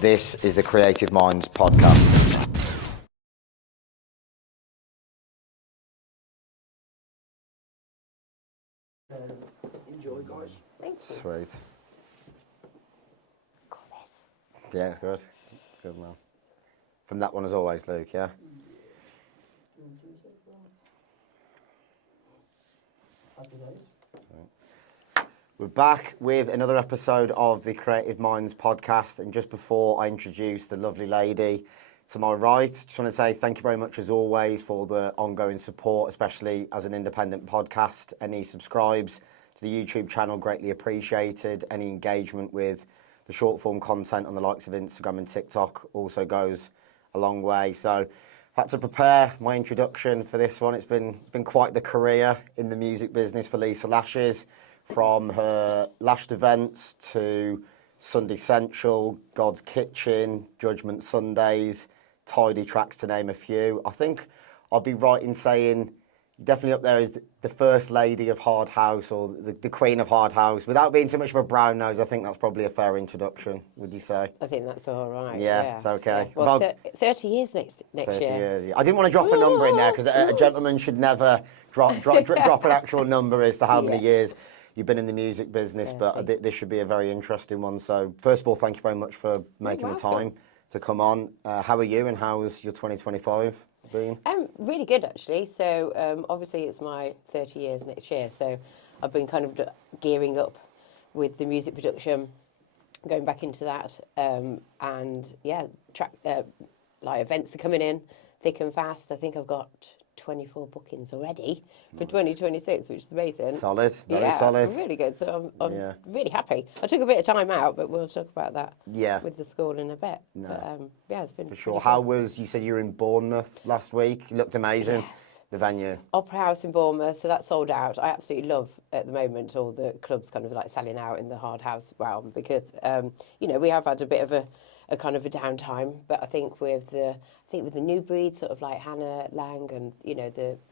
This is the Creative Minds podcast. Enjoy, guys. Thank you. Sweet. Got this. Yeah, it's good. Good, man. From that one as always, Luke, yeah? Happy days. We're back with another episode of the Creative Minds podcast. And just before I introduce the lovely lady to my right, just want to say thank you very much as always for the ongoing support, especially as an independent podcast. Any subscribes to the YouTube channel, greatly appreciated. Any engagement with the short form content on the likes of Instagram and TikTok also goes a long way. So I've had to prepare my introduction for this one. It's been quite the career in the music business for Lisa Lashes, from her Lashed events to Sundissential, Godskitchen, Judgement Sundays, Tidy Tracks, to name a few. I think I'll be right in saying definitely up there is the first lady of Hard House, or the queen of Hard House. Without being too much of a brown nose, I think that's probably a fair introduction, would you say? I think that's all right. Yeah, yes. it's okay. Yeah. Well, Well, 30 years next 30 year. years, yeah. I didn't want to drop a number in there because a gentleman should never drop an actual number as to how many years you've been in the music business, 30. but this should be a very interesting one. So first of all, thank you very much for making the time to come on. How are you and how's your 2025 been? Really good, actually. So obviously it's my 30 years next year. So I've been kind of gearing up with the music production, going back into that. And yeah, like events are coming in thick and fast. I think I've got 24 bookings already for 2026, which is amazing. Solid, very solid. Really good. So I'm really happy. I took a bit of time out, but we'll talk about that with the school in a bit. No. But yeah, it's been For sure. really How good. was, you said you were in Bournemouth last week. You looked amazing. Yes. The venue. Opera House in Bournemouth, so that's sold out. I absolutely love at the moment all the clubs kind of like selling out in the Hard House realm because we have had a bit of a kind of a downtime, but I think with the new breed, sort of like Hannah Lang and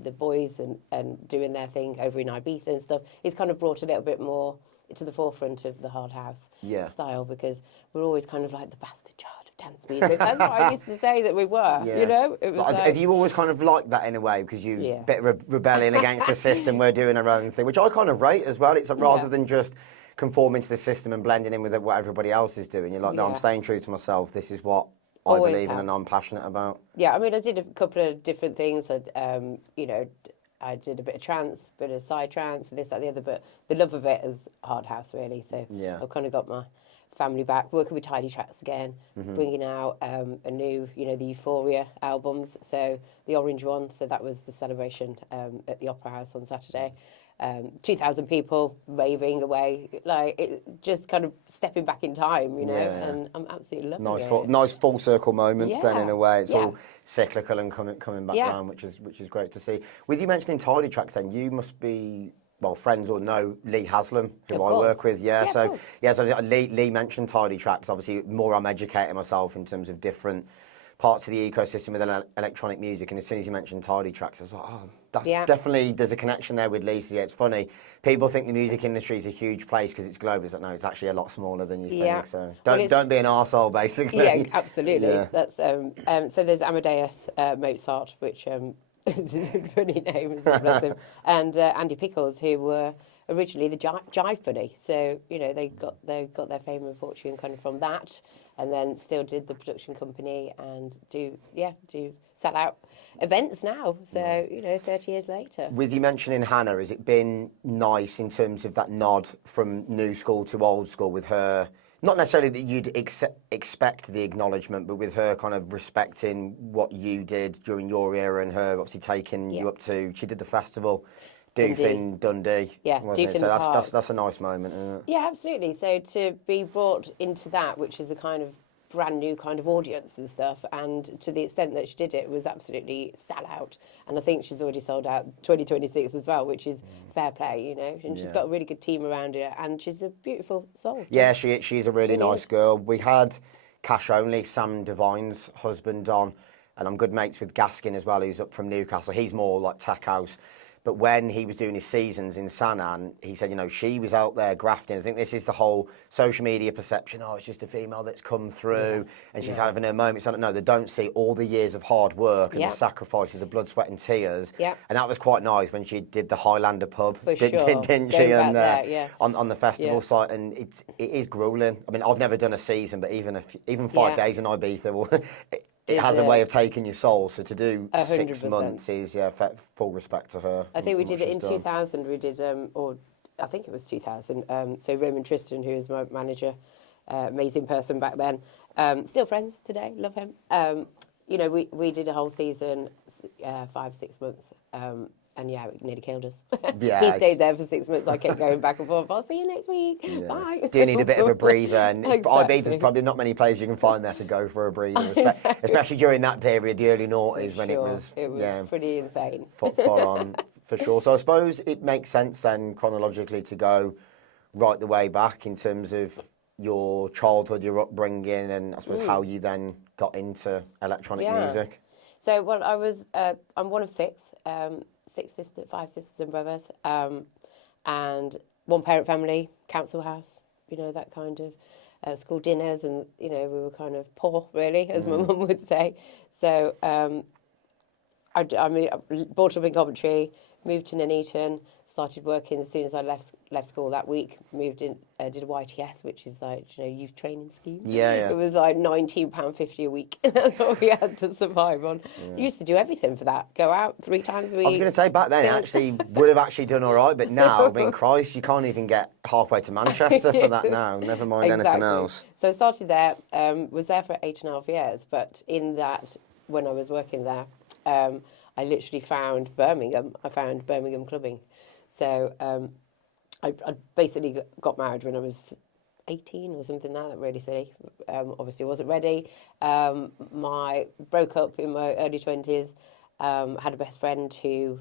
the boys and doing their thing over in Ibiza and stuff, it's kind of brought a little bit more to the forefront of the Hard House style, because we're always kind of like the bastard child of dance music. That's what I used to say that we were. Yeah. It was Have you always kind of liked that in a way, because you Yeah. bit of rebellion against the system, we're doing our own thing, which I kind of rate as well. It's like, rather than just conforming to the system and blending in with what everybody else is doing, you're like, no, I'm staying true to myself. This is what I Always believe in have. and I'm passionate about. Yeah, I mean, I did a couple of different things. I did a bit of trance, bit of side trance, and this, that, the other. But the love of it is Hard House, really. So I've kind of got my family back, working with Tidy Tracks again, bringing out a new, the Euphoria albums. So the orange one. So that was the celebration at the Opera House on Saturday. 2,000 people raving away, like it, just kind of stepping back in time, and I'm absolutely loving it. Nice full circle moments then, in a way. It's all cyclical and coming back round, which is great to see. With you mentioning Tidy Tracks, then you must be friends or know Lee Haslam, who I work with. So Lee mentioned Tidy Tracks. Obviously, more I'm educating myself in terms of different parts of the ecosystem with electronic music, and as soon as you mentioned Tidy Tracks, I was like, that's definitely, there's a connection there with Lisa. Yeah, it's funny. People think the music industry is a huge place because it's global. It's like, no, it's actually a lot smaller than you think. So don't be an arsehole, basically. Yeah, absolutely. Yeah. That's so there's Amadeus Mozart, which is a funny name, bless him, and Andy Pickles, who were originally the Jive Bunny. So they got their fame and fortune kind of from that, and then still did the production company and do sell out events now. So 30 years later. With you mentioning Hannah, has it been nice in terms of that nod from new school to old school with her? Not necessarily that you'd expect the acknowledgement, but with her kind of respecting what you did during your era, and her obviously taking you up to, she did the festival, Doof in Dundee. Yeah, Doof in the Park. That's a nice moment, isn't it? Yeah, absolutely. So to be brought into that, which is a kind of brand new kind of audience and stuff, and to the extent that she did it was absolutely sell out, and I think she's already sold out 2026 as well, which is fair play, and she's got a really good team around her, and she's a beautiful soul. Yeah, she's a really nice girl. We had Cash Only, Sam Devine's husband, on, and I'm good mates with Gaskin as well, who's up from Newcastle. He's more like tech house. But when he was doing his seasons in Sanan, he said, she was out there grafting. I think this is the whole social media perception. Oh, it's just a female that's come through and she's having her moments. No, they don't see all the years of hard work and the sacrifices of blood, sweat and tears. Yep. And that was quite nice when she did the Highlander pub, For sure. didn't she? Going back there, on the festival site. And it is grueling. I mean, I've never done a season, but even 5 days in Ibiza, it has a way of taking your soul. So to do 100%. 6 months is, full respect to her. I think we did it in 2000. We did, or I think it was 2000. So Roman Tristan, who was my manager, amazing person back then, still friends today, love him. We did a whole season, 5-6 months. And it nearly killed us. Yeah, he stayed there for 6 months. I kept going back and forth. I'll see you next week. Yeah. Bye. Do you need a bit of a breather? And Exactly. Ibiza's probably not many places you can find there to go for a breather, especially during that period, the early noughties, when it was pretty insane. Full on, for sure. So I suppose it makes sense then, chronologically, to go right the way back in terms of your childhood, your upbringing, and I suppose how you then got into electronic music. So, I'm one of 6. 5 sisters and brothers, and one parent family, council house, that kind of school dinners, and we were kind of poor, really, as my mum would say. So I brought up in Coventry, moved to Nuneaton, started working as soon as I left school that week. Moved in, did a YTS, which is like youth training scheme. Yeah. It was like £19.50 a week. That's what we had to survive on. I used to do everything for that. Go out 3 times a week. I was going to say back then it actually would have actually done all right, but now, Christ, you can't even get halfway to Manchester for that now. Never mind anything else. So I started there. Was there for 8.5 years, but in that, when I was working there, I literally found Birmingham. I found Birmingham clubbing. So I basically got married when I was 18 or something like that, really silly. Obviously wasn't ready. Broke up in my early 20s. Had a best friend who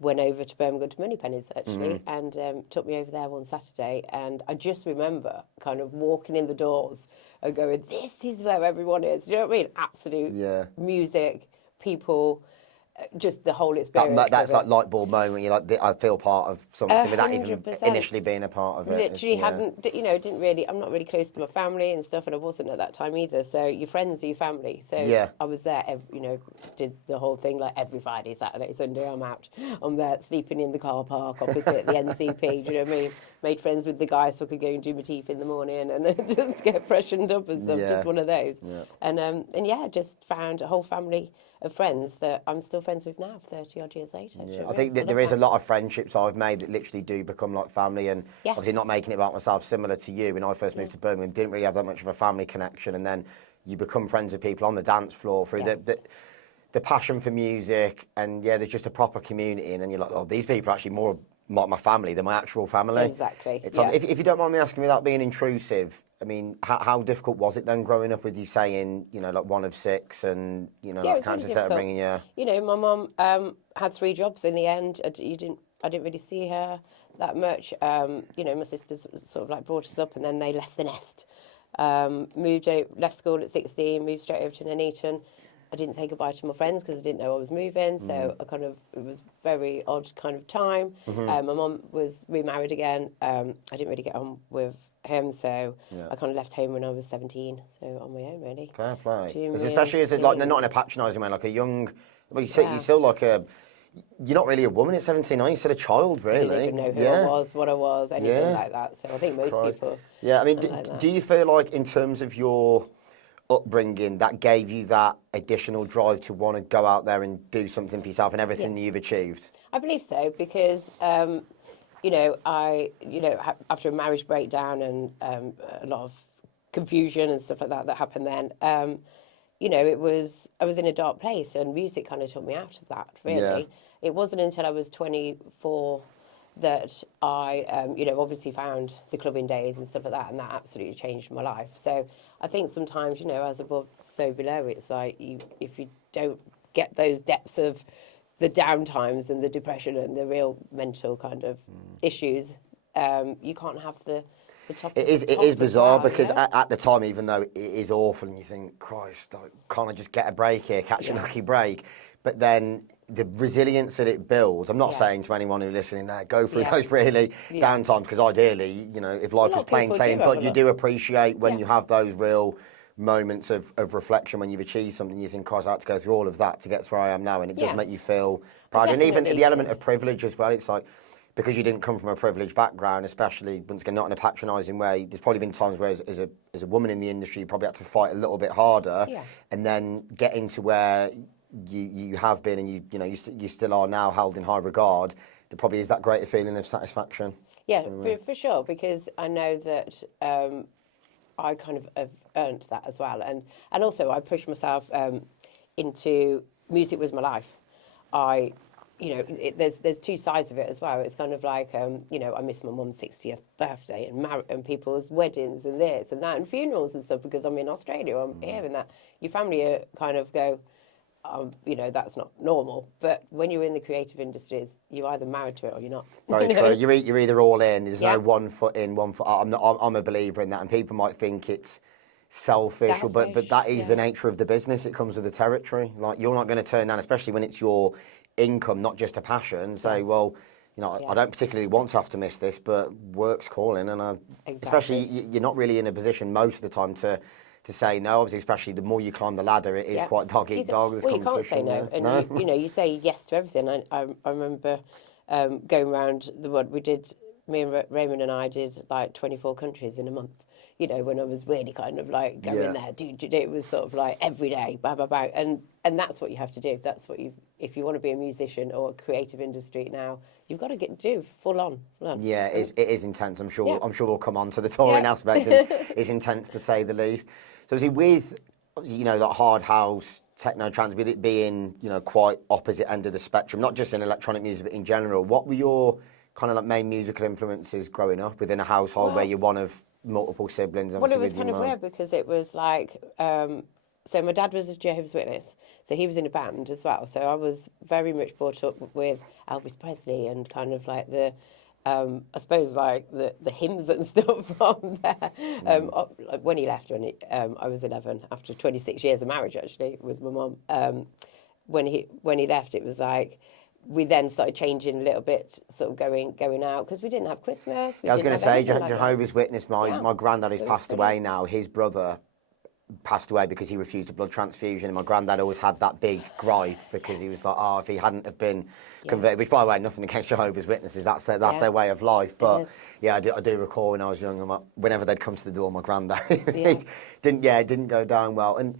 went over to Birmingham to Moneypennies, actually, and took me over there one Saturday. And I just remember kind of walking in the doors and going, this is where everyone is. You know what I mean? Absolute music, people, just the whole experience. That's like light bulb moment. You're like, I feel part of something without even initially being a part of it. Literally didn't really. I'm not really close to my family and stuff, and I wasn't at that time either. So your friends are your family. So I was there. Did the whole thing like every Friday, Saturday, Sunday. I'm out. I'm there sleeping in the car park opposite the NCP. Do you know what I mean? Made friends with the guys so I could go and do my teeth in the morning and just get freshened up and stuff. Just one of those. And just found a whole family of friends that I'm still friends with now, 30 odd years later. I think that there is a lot of friendships I've made that literally do become like family, and obviously not making it about myself, similar to you. When I first moved to Birmingham, didn't really have that much of a family connection, and then you become friends with people on the dance floor through the passion for music, and there's just a proper community, and then you're like, oh, these people are actually more like my family than my actual family. Exactly. If you don't mind me asking without being intrusive, I mean, how difficult was it then growing up with you saying, like one of 6 and, that cancer set upbringing, my mum had 3 jobs in the end. I didn't really see her that much. My sisters sort of like brought us up and then they left the nest. Left school at 16, moved straight over to Nuneaton. I didn't say goodbye to my friends because I didn't know I was moving, so it was a very odd kind of time. My mum was remarried again. I didn't really get on with him, so I kind of left home when I was 17, so on my own, really. Fair play. Especially as not in a patronising way, like a young, you're still like you're not really a woman at 17, are you? You're still a child, really. I didn't even know who I was, what I was, anything like that, so I think most people... Yeah, I mean, do you feel like in terms of your upbringing, that gave you that additional drive to want to go out there and do something for yourself and everything that you've achieved? I believe so, because... after a marriage breakdown and a lot of confusion and stuff like that happened then, I was in a dark place, and music kind of took me out of that, really. It wasn't until I was 24 that I, obviously found the clubbing days and stuff like that, and that absolutely changed my life. So I think sometimes, as above, so below, it's like if you don't get those depths of the downtimes and the depression and the real mental kind of issues, you can't have the top. It is bizarre because at the time, even though it is awful, and you think, Christ, can't I just get a break here, catch a lucky break? but then the resilience that it builds. I'm not saying to anyone who's listening now, go through those really down times, because ideally, you know, if life was plain sailing, but you do appreciate when you have those real moments of reflection when you've achieved something. You think, "Christ, I had to go through all of that to get to where I am now," and it does make you feel proud. And even the element of privilege as well. It's like, because you didn't come from a privileged background, especially once again not in a patronising way. There's probably been times where, as a woman in the industry, you probably had to fight a little bit harder, and then get into where you have been, and you still are now held in high regard. There probably is that greater feeling of satisfaction. Yeah, for sure, because I know that I kind of have earned that as well, and also I pushed myself into music was my life. There's two sides of it as well. It's kind of like, I miss my mum's 60th birthday and people's weddings and this and that and funerals and stuff, because I'm in Australia, I'm here and that. Your family kind of go, that's not normal. But when you're in the creative industries, you're either married to it or you're not. Very true. You're either all in. There's no 1 foot in, 1 foot out. I'm a believer in that, and people might think it's selfish. But that is the nature of the business. It comes with the territory. Like, you're not going to turn down, especially when it's your income, not just a passion. Say, well, I don't particularly want to have to miss this, but work's calling, and especially you're not really in a position most of the time to say no. Obviously, especially the more you climb the ladder, it is quite dog eat dog. There's you can't say no, and you say yes to everything. I remember going around the world. Me and Raymond and I did like 24 countries in a month. When I was really kind of like going there, it was sort of like every day, blah, blah, blah. And that's what you have to do. That's what if you want to be a musician or a creative industry now, you've got to do full on. Yeah, it is intense. I'm sure we'll come on to the touring aspect. And it's intense to say the least. So with, that hard house, techno, trance, with it being, quite opposite end of the spectrum, not just in electronic music, but in general, what were your kind of like main musical influences growing up within a household where you're one of multiple siblings? Well, it was kind of weird, because it was like, so my dad was a Jehovah's Witness, so he was in a band as well. So I was very much brought up with Elvis Presley and kind of like the, I suppose like the hymns and stuff from there. When he left, I was 11, after 26 years of marriage actually with my mum. When he left, it was like, we then started changing a little bit, sort of going out, because we didn't have Christmas. I was going to say, Jehovah's Witness, my granddad who's passed away now, his brother passed away because he refused a blood transfusion, and my granddad always had that big gripe, because he was like, if he hadn't have been converted, which by the way, nothing against Jehovah's Witnesses, that's their way of life, but I do recall when I was young, whenever they'd come to the door, my granddad, it didn't go down well. And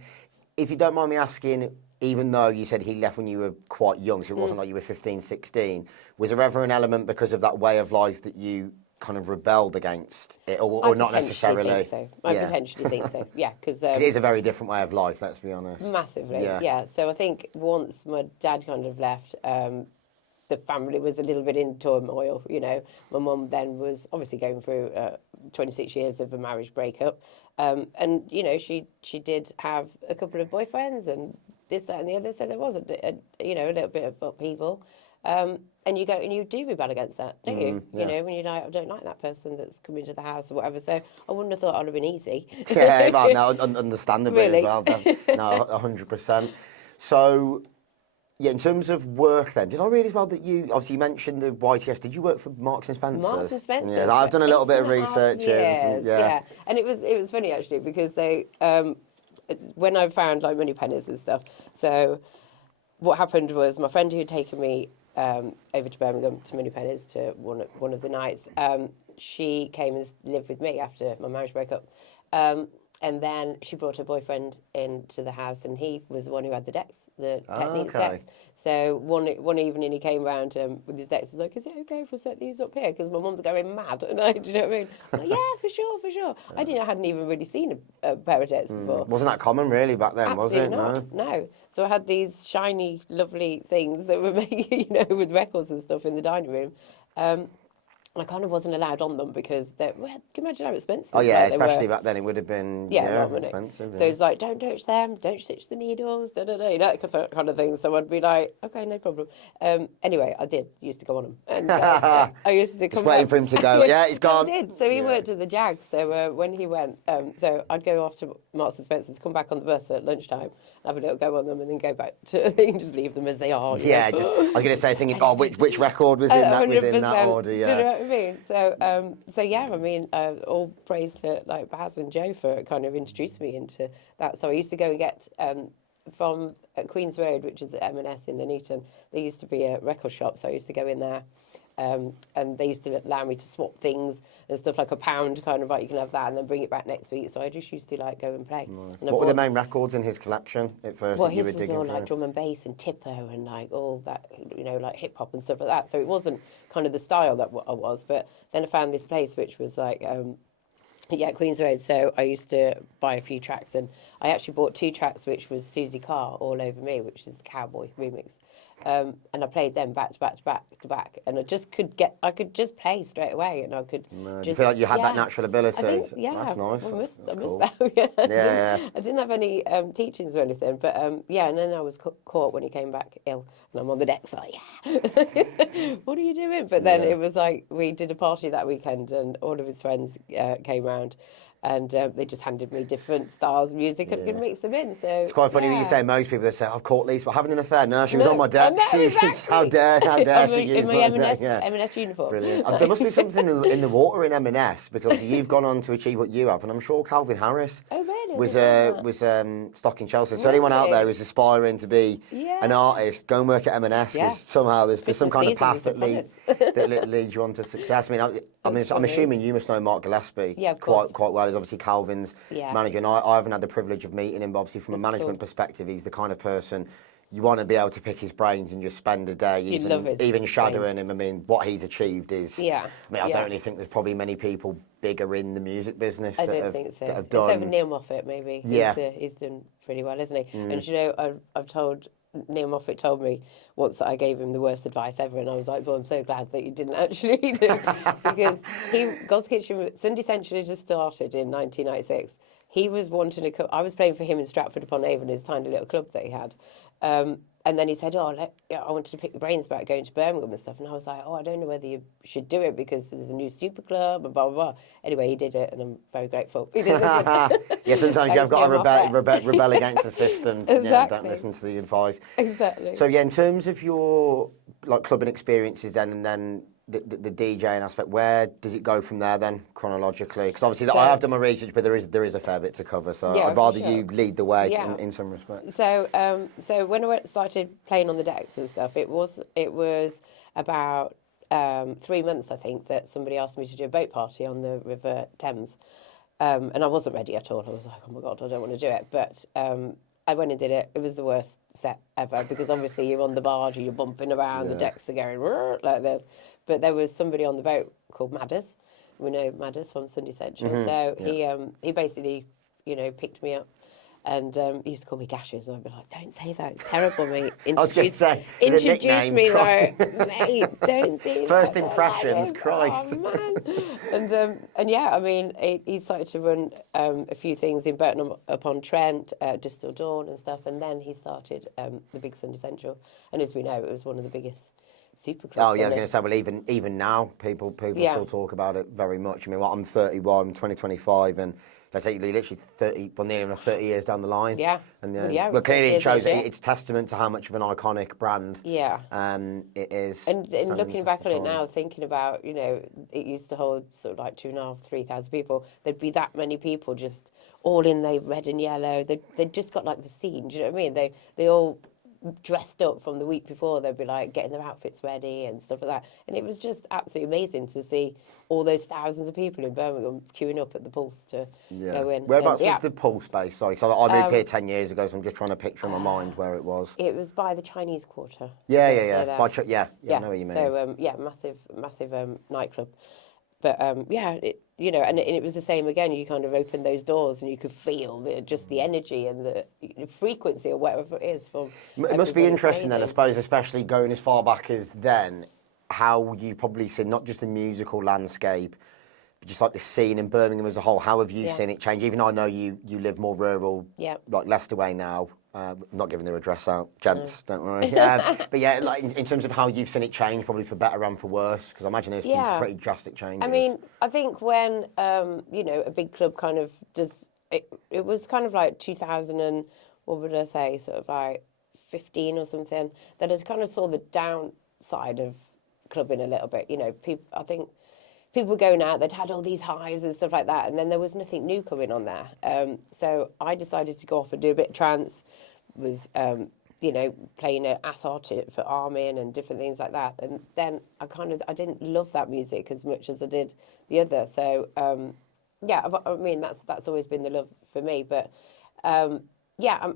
if you don't mind me asking, even though you said he left when you were quite young, so it wasn't like you were 15, 16, was there ever an element because of that way of life that you kind of rebelled against it, or not necessarily? I potentially think so, yeah. Because it is a very different way of life, let's be honest. Massively, yeah. So I think once my dad kind of left, the family was a little bit in turmoil, My mum then was obviously going through 26 years of a marriage breakup. And, she did have a couple of boyfriends and this, that and the other. So there was a little bit of upheaval. And you go and you do rebel against that, don't you? When you're like, I don't like that person that's come into the house or whatever. So I wouldn't have thought I'd have been easy. Yeah, well, no, understandably really? As well. Then. No, 100%. So, in terms of work then, did I read as well that you mentioned the YTS, did you work for Marks and Spencer's? Marks and Spencer's. Yeah, I've done a little bit of research. Yeah. And it was funny actually, because they, when I found like money pennies and stuff, so what happened was my friend who had taken me over to Birmingham to Money Pennies to one of the nights, she came and lived with me after my marriage broke up. And then she brought her boyfriend into the house, and he was the one who had the decks, the Technique decks. So one evening he came round with his decks. He's like, "Is it okay if I set these up here?" Because my mum's going mad. And do you know what I mean? I'm like, yeah, for sure. I hadn't even really seen a pair of decks before. Wasn't that common really back then? Absolutely was it? Not. No. So I had these shiny, lovely things that were making, with records and stuff in the dining room. And I kind of wasn't allowed on them because can you imagine how expensive? Oh yeah, like, especially back then, it would have been a lot of money. expensive. So it's like, don't touch them, don't stitch the needles, that kind of thing. So I'd be like, okay, no problem. Anyway, I used to go on them, and I used to just waiting for him to go. Yeah, he's gone. I did. So he worked at the Jag. So when he went, so I'd go off to Marks and Spencer's, come back on the bus at lunchtime, have a little go on them, and then go back to just leave them as they are. Yeah, I was going to say, thinking, which record was in that order? Yeah. Do you know what I mean? So yeah, I mean, all praise to like Baz and Joe for kind of introducing me into that. So I used to go and get from Queen's Road, which is at M&S in Nuneaton. There used to be a record shop, so I used to go in there. And they used to allow me to swap things and stuff, like £1 kind of, like you can have that and then bring it back next week. So I just used to like go and play. Nice. And what were the main records in his collection at first? Well, that you were his was digging all through? like drum and bass and tipper and like all that, like hip hop and stuff like that. So it wasn't kind of the style that I was. But then I found this place which was like, Queen's Road. So I used to buy a few tracks, and I actually bought 2 tracks, which was Susie Carr, All Over Me, which is the Cowboy remix. And I played them back to back to back to back, and I could just play straight away, and I could. Do you feel like you had that natural ability? That's nice. I missed cool. that. I didn't have any teachings or anything, but and then I was caught when he came back ill, and I'm on the decks like, what are you doing? But then it was like we did a party that weekend, and all of his friends came round. And they just handed me different styles of music and could mix them in. So it's quite funny when you say most people, they say, I've caught Lisa, but having an affair. No, she was on my deck. How dare she use in my M&S uniform. Brilliant. There must be something in the water in M&S, because you've gone on to achieve what you have, and I'm sure Calvin Harris was stock in Chelsea. So anyone out there who's aspiring to be an artist, go and work at M&S, because somehow there's some kind of path that leads you on to success. I'm assuming you must know Mark Gillespie quite well. He's obviously Calvin's manager, and I haven't had the privilege of meeting him, but obviously from a management perspective, he's the kind of person you want to be able to pick his brains and just spend a day even shadowing him. I mean, what he's achieved is... I don't really think there's probably many people bigger in the music business that have done... Except for Neil Moffat, maybe. Yeah. He's done pretty well, isn't he? And I've told... Neil Moffat told me once that I gave him the worst advice ever, and I was like, well, I'm so glad that you didn't actually do because Godskitchen, Sundissential had just started in 1996. He was wanting to come, I was playing for him in Stratford-upon-Avon, his tiny little club that he had. And then he said, I wanted to pick your brains about going to Birmingham and stuff. And I was like, I don't know whether you should do it because there's a new super club and blah, blah, blah. Anyway, he did it, and I'm very grateful. He did it. Sometimes you have got to rebel against the system. Exactly. Don't listen to the advice. Exactly. So, in terms of your clubbing experiences then, and then the DJing aspect, where does it go from there then, chronologically? Because obviously I have done my research, but there is a fair bit to cover, so I'd rather you lead the way in some respects. So when I started playing on the decks and stuff, it was about 3 months, I think, that somebody asked me to do a boat party on the River Thames, and I wasn't ready at all. I was like, oh my God, I don't want to do it, but I went and did it. It was the worst set ever because obviously you're on the barge and you're bumping around, the decks are going like this. But there was somebody on the boat called Madders. We know Madders from Sundissential. So he basically, picked me up. And he used to call me Gashes, and I'd be like, don't say that, it's terrible, mate. I was going to say, introduce me like, mate, don't do First that. impressions, Christ. Oh, man. And yeah, I mean, he started to run a few things in Burton-upon-Trent, Distil Dawn and stuff, and then he started the big Sundissential. And as we know, it was one of the biggest super clubs. Oh, yeah, I was going to say, well, even now, people still talk about it very much. I mean, I'm 31, 2025, and let's say literally nearly 30 years down the line. Yeah. And but clearly it shows it's testament to how much of an iconic brand it is. And looking back on it now, thinking about, it used to hold sort of like 2,500, 3,000 people. There'd be that many people just all in the red and yellow. They just got like the scene, do you know what I mean? They all dressed up from the week before. They'd be like getting their outfits ready and stuff like that, and it was just absolutely amazing to see all those thousands of people in Birmingham queuing up at the Pulse to go in. Whereabouts was the Pulse base? Sorry, because I moved here 10 years ago, so I'm just trying to picture in my mind where it was. It was by the Chinese Quarter. Yeah. I know what you mean. So massive nightclub, but and it was the same again. You kind of opened those doors and you could feel the energy and the frequency or whatever it is. From it must be interesting then, I suppose, especially going as far back as then. how you've probably seen not just the musical landscape, but just like the scene in Birmingham as a whole. How have you seen it change? Even though I know you live more rural, like Leicester way now. I'm not giving their address out, gents, don't worry. But yeah, like in terms of how you've seen it change, probably for better and for worse, because I imagine there's been some pretty drastic changes. I mean, I think when, you know, a big club kind of does, it was kind of like 2000 and, what would I say, sort of like 15 or something, that I kind of saw the downside of clubbing a little bit. You know, I think people were going out, they'd had all these highs and stuff like that, and then there was nothing new coming on there. So I decided to go off and do a bit of trance, was, you know, playing an assart for Armin and different things like that. And then I didn't love that music as much as I did the other. So, yeah, I mean, that's always been the love for me. But, yeah,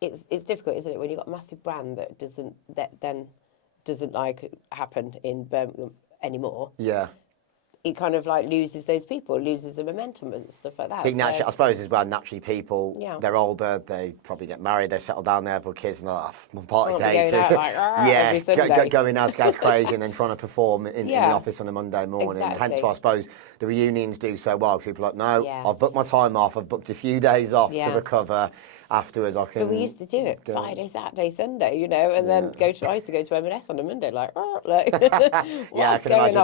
it's difficult, isn't it, when you've got a massive brand that doesn't like happen in Birmingham anymore. Yeah. It kind of like loses those people, loses the momentum and stuff like that. I think naturally, I suppose as well, naturally people, Yeah. they're older, they probably get married, they settle down, they have kids, and they're like, my party Oh, days. going out like, every Sunday. Going as crazy and then trying to perform in the office on a Monday morning. Exactly. Hence why I suppose the reunions do so well. People are like, no, Yes. I've booked my time off, I've booked a few days off to Yes. recover. Afterwards, I can. But we used to do it Friday, Saturday, Sunday, you know, and then I used to go to M&S on a Monday, like, like yeah, I can imagine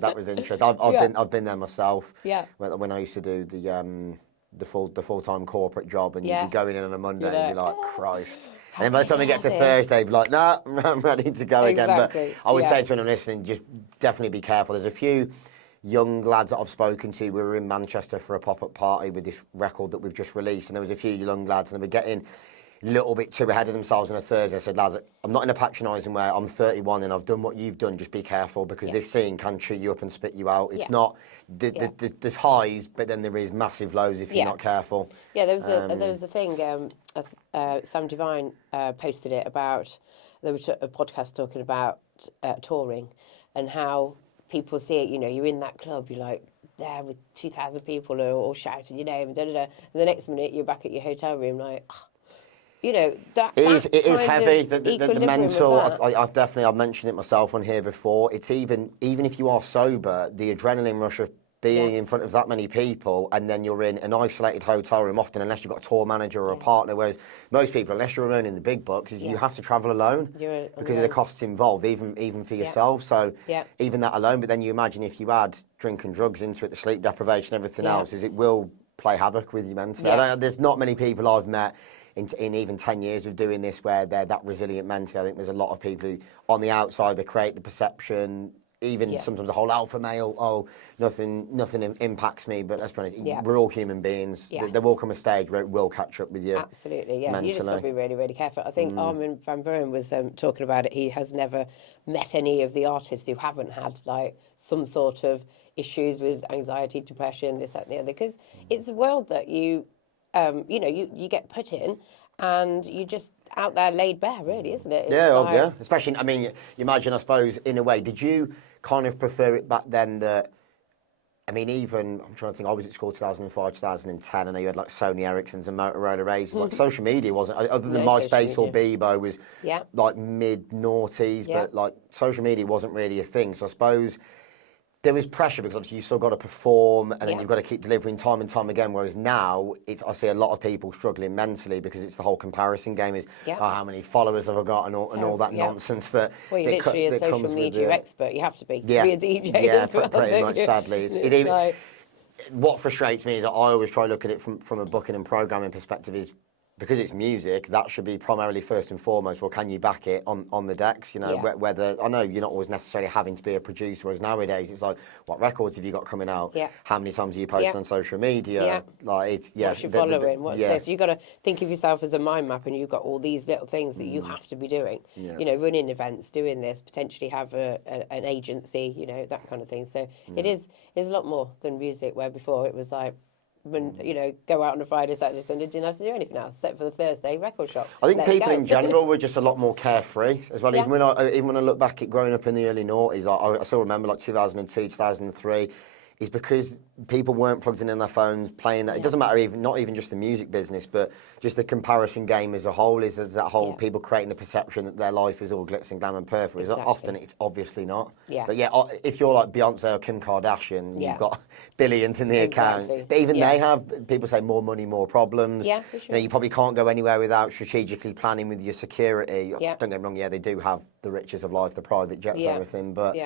that was interesting. I've been there myself. Yeah. When I used to do the full-time corporate job, and you'd be going in on a Monday and be like, Christ. And then by the time we get to Thursday, you'd be like, no, I'm ready to go again. But I would say to anyone listening, just definitely be careful. There's a few young lads that I've spoken to. We were in Manchester for a pop-up party with this record that we've just released, and there was a few young lads, and they were getting a little bit too ahead of themselves on a Thursday. I said, lads, I'm not in a patronising way. I'm 31 and I've done what you've done. Just be careful, because this scene can chew you up and spit you out. It's not, there's highs, but then there is massive lows if you're not careful. Yeah, there was a thing, Sam Divine posted it about, there was a podcast talking about touring and how people see it, you know, you're in that club, you're like there with 2,000 people who are all shouting your name, and and the next minute you're back at your hotel room, like, you know, it is heavy. The mental. I've mentioned it myself on here before. It's even if you are sober, the adrenaline rush of being in front of that many people, and then you're in an isolated hotel room, often unless you've got a tour manager or a partner, whereas most people, unless you're earning the big bucks, you have to travel alone because of the costs involved, even for yourself. So even that alone, but then you imagine if you add drink and drugs into it, the sleep deprivation, everything else, it will play havoc with you mentally. There's not many people I've met in even 10 years of doing this where they're that resilient mentally. I think there's a lot of people who, on the outside, they create the perception, even sometimes the whole alpha male, nothing impacts me, but let's be honest, we're all human beings. There will come a stage where it will catch up with you. Absolutely, yeah. Mentally. You just got to be really, really careful. I think Armin van Buuren was talking about it. He has never met any of the artists who haven't had like some sort of issues with anxiety, depression, this, that, and the other, because it's a world that you get put in, and you just out there laid bare, really, isn't it? Yeah. Especially, I mean, you imagine, I suppose, in a way, did you kind of prefer it back then that, I mean, even, I'm trying to think, I was at school 2005, 2010, and you had like Sony Ericssons and Motorola Razrs. Like social media wasn't, other than MySpace or Bebo was like mid-noughties, but like social media wasn't really a thing. So I suppose there was pressure because obviously you still got to perform, and then you've got to keep delivering time and time again. Whereas now, I see a lot of people struggling mentally because it's the whole comparison game. Is how many followers have I got and all that nonsense that. Well, you're literally a social media expert. You have to be a DJ. Yeah, as well, pretty much. Sadly, what frustrates me is that I always try to look at it from a booking and programming perspective. Is because it's music, that should be primarily first and foremost. Well, can you back it on the decks? You know, whether I know you're not always necessarily having to be a producer, whereas nowadays it's like, what records have you got coming out? How many times are you posting on social media? Like it's what's your following? What's this? You got to think of yourself as a mind map, and you've got all these little things that you have to be doing. You know, running events, doing this, potentially have an agency. You know, that kind of thing. So it is a lot more than music. Where before it was like, when go out on a Friday, Saturday, Sunday, didn't have to do anything else except for the Thursday record shop. I think people in general were just a lot more carefree as well. Even when I look back at growing up in the early noughties, I still remember like 2002, 2003. is because people weren't plugged in their phones playing that. It doesn't matter not even just the music business, but just the comparison game as a whole. Is that whole people creating the perception that their life is all glitz and glam and perfect. Exactly. Often it's obviously not. Yeah. But if you're like Beyonce or Kim Kardashian, you've got billions in the account. But even they have, people say, more money, more problems. Yeah, for sure. You probably can't go anywhere without strategically planning with your security. Yeah. Don't get me wrong, they do have the riches of life, the private jets, everything, but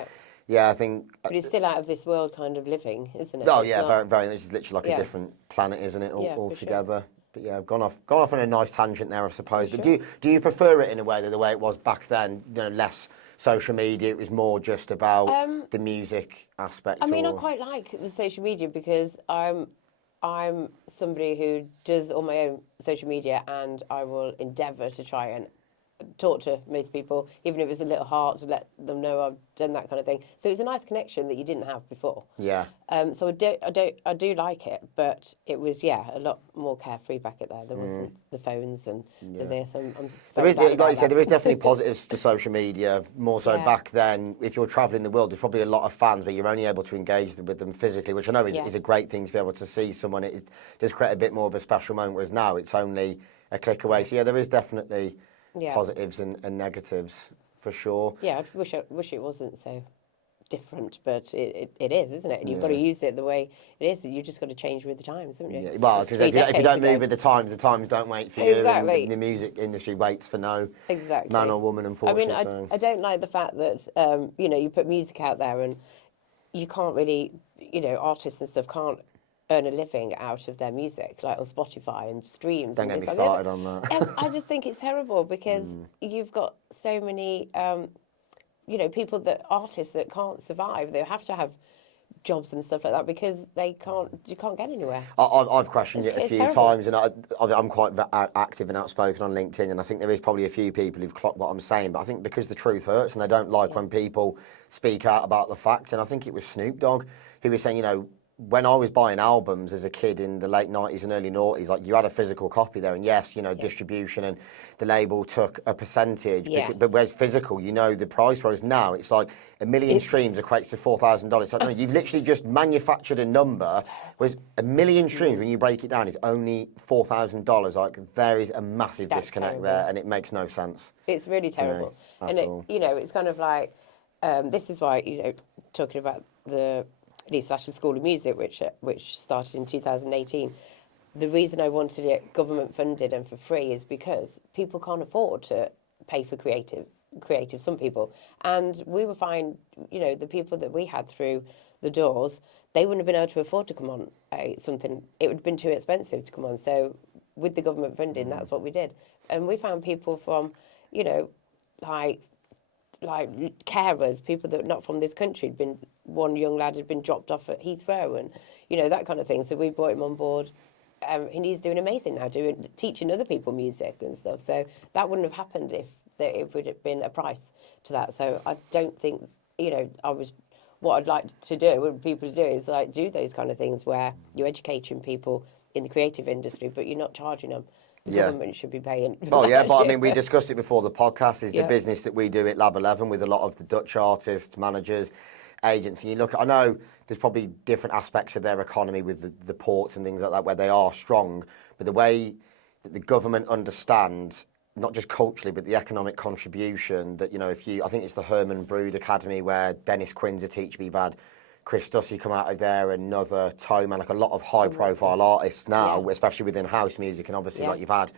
I think. But it's still out of this world kind of living, isn't it? Oh yeah, very, very. It's literally like a different planet, isn't it? Altogether. Sure. But yeah, I've gone off on a nice tangent there, I suppose. But do you prefer it in a way that the way it was back then? Less social media. It was more just about the music aspect. I mean, I quite like the social media because I'm somebody who does all my own social media, and I will endeavour to try and talk to most people, even if it's a little hard to let them know I've done that kind of thing. So it's a nice connection that you didn't have before. Yeah. So I do like it, but it was a lot more carefree back at there. There wasn't the phones and this. There is, like you said, there is definitely positives to social media. More so back then, if you're travelling the world, there's probably a lot of fans, but you're only able to engage with them physically, which I know is a great thing to be able to see someone. It does create a bit more of a special moment. Whereas now it's only a click away. So there is definitely. Positives and negatives for sure. Yeah, I wish it wasn't so different, but it is, isn't it? And you've got to use it the way it is. You just got to change with the times, haven't you? Yeah. Well, if you don't move with the times don't wait for you. Exactly. And the music industry waits for no man or woman, unfortunately. I mean, I don't like the fact that you put music out there and you can't really, artists and stuff can't earn a living out of their music, like on Spotify and streams. Don't get me started on that. I just think it's terrible because you've got so many, people artists that can't survive. They have to have jobs and stuff like that because you can't get anywhere. I've questioned it a few times, and I'm quite active and outspoken on LinkedIn, and I think there is probably a few people who've clocked what I'm saying, but I think because the truth hurts and they don't like when people speak out about the facts, and I think it was Snoop Dogg who was saying, when I was buying albums as a kid in the late 90s and early noughties, like you had a physical copy there, and distribution and the label took a percentage, but whereas physical, the price, whereas now it's like a million streams equates to $4,000. So you've literally just manufactured a number, whereas a million streams, when you break it down, is only $4,000. Like there is a massive disconnect there, and it makes no sense. It's really terrible. And it's kind of like, this is why, talking about the Lashed School of Music, which started in 2018. The reason I wanted it government funded and for free is because people can't afford to pay for creative. Some people, and we would find, the people that we had through the doors, they wouldn't have been able to afford to come on something. It would have been too expensive to come on. So with the government funding, that's what we did, and we found people from, like carers, people that were not from this country. One young lad had been dropped off at Heathrow, and that kind of thing. So we brought him on board, and he's doing amazing now, teaching other people music and stuff. So that wouldn't have happened if it would have been a price to that. So I don't think what I'd like to do, what people do is like do those kind of things where you're educating people in the creative industry, but you're not charging them. The government should be paying. Well, yeah, but I mean, we discussed it before the podcast, is the business that we do at Lab 11 with a lot of the Dutch artists, managers, agents. And you look, I know there's probably different aspects of their economy with the ports and things like that where they are strong, but the way that the government understands, not just culturally, but the economic contribution that, I think it's the Herman Brood Academy where Dennis Quinn's a teacher, we've had Chris Dussy come out of there, another Toe Man, like a lot of high-profile artists now, especially within house music, and obviously like you've had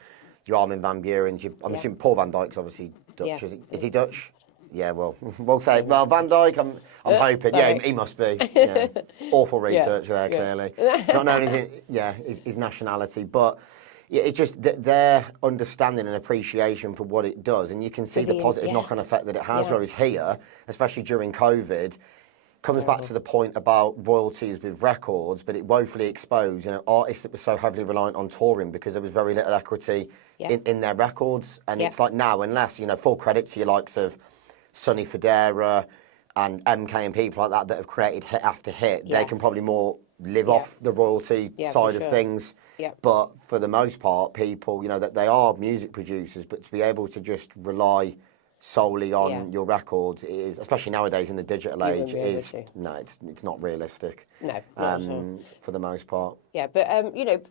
your Armin van Buren's, I'm assuming Paul van Dijk's obviously Dutch, is he Dutch? Yeah, well, we'll say, Van Dijk, I'm hoping, he must be. Yeah. Awful research there, clearly. Not knowing his nationality, but it's just their understanding and appreciation for what it does, and you can see the positive knock-on effect that it has, whereas here, especially during COVID, comes back to the point about royalties with records, but it woefully exposed, artists that were so heavily reliant on touring because there was very little equity in their records. And it's like now, unless, full credit to your likes of Sonny Fodera and MK and people like that have created hit after hit, they can probably more live off the royalty side of things. Yeah. But for the most part, people, that they are music producers, but to be able to just rely solely on your records is, especially nowadays in the digital age, is no, it's not realistic. No, not at all. For the most part. Yeah, but you know,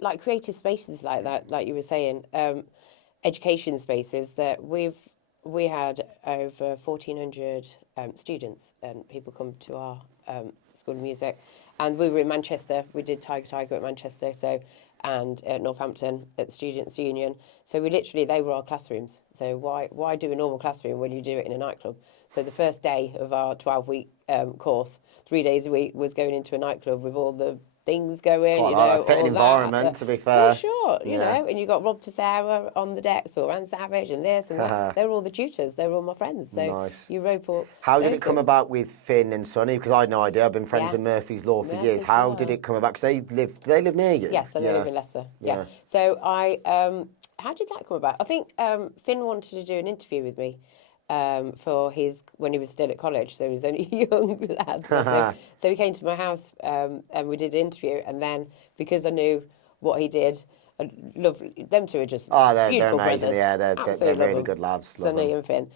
like creative spaces like that, like you were saying, education spaces that we had over 1,400 students and people come to our School of Music, and we were in Manchester. We did Tiger at Manchester, and at Northampton at the Students' Union. So they were our classrooms. So why do a normal classroom when you do it in a nightclub? So the first day of our 12-week course, 3 days a week, was going into a nightclub with all the things going. Quite a fitting environment, to be fair. Well, sure, you know, and you got Rob Tessera on the decks, or Anne Savage, and this and that. They were all the tutors. They were all my friends. So nice. you rope all. How did it come about with Finn and Sonny? Because I had no idea. I've been friends with Murphy's Law for years. How did it come about? Because do they live near you? Yes, they live in Leicester. Yeah. So how did that come about? I think Finn wanted to do an interview with me. For when he was still at college, so he was only a young lad. So he came to my house and we did an interview, and then because I knew what he did, I love them two are just they're beautiful amazing. brothers. Yeah, they're really good lads. Sonny and Finn.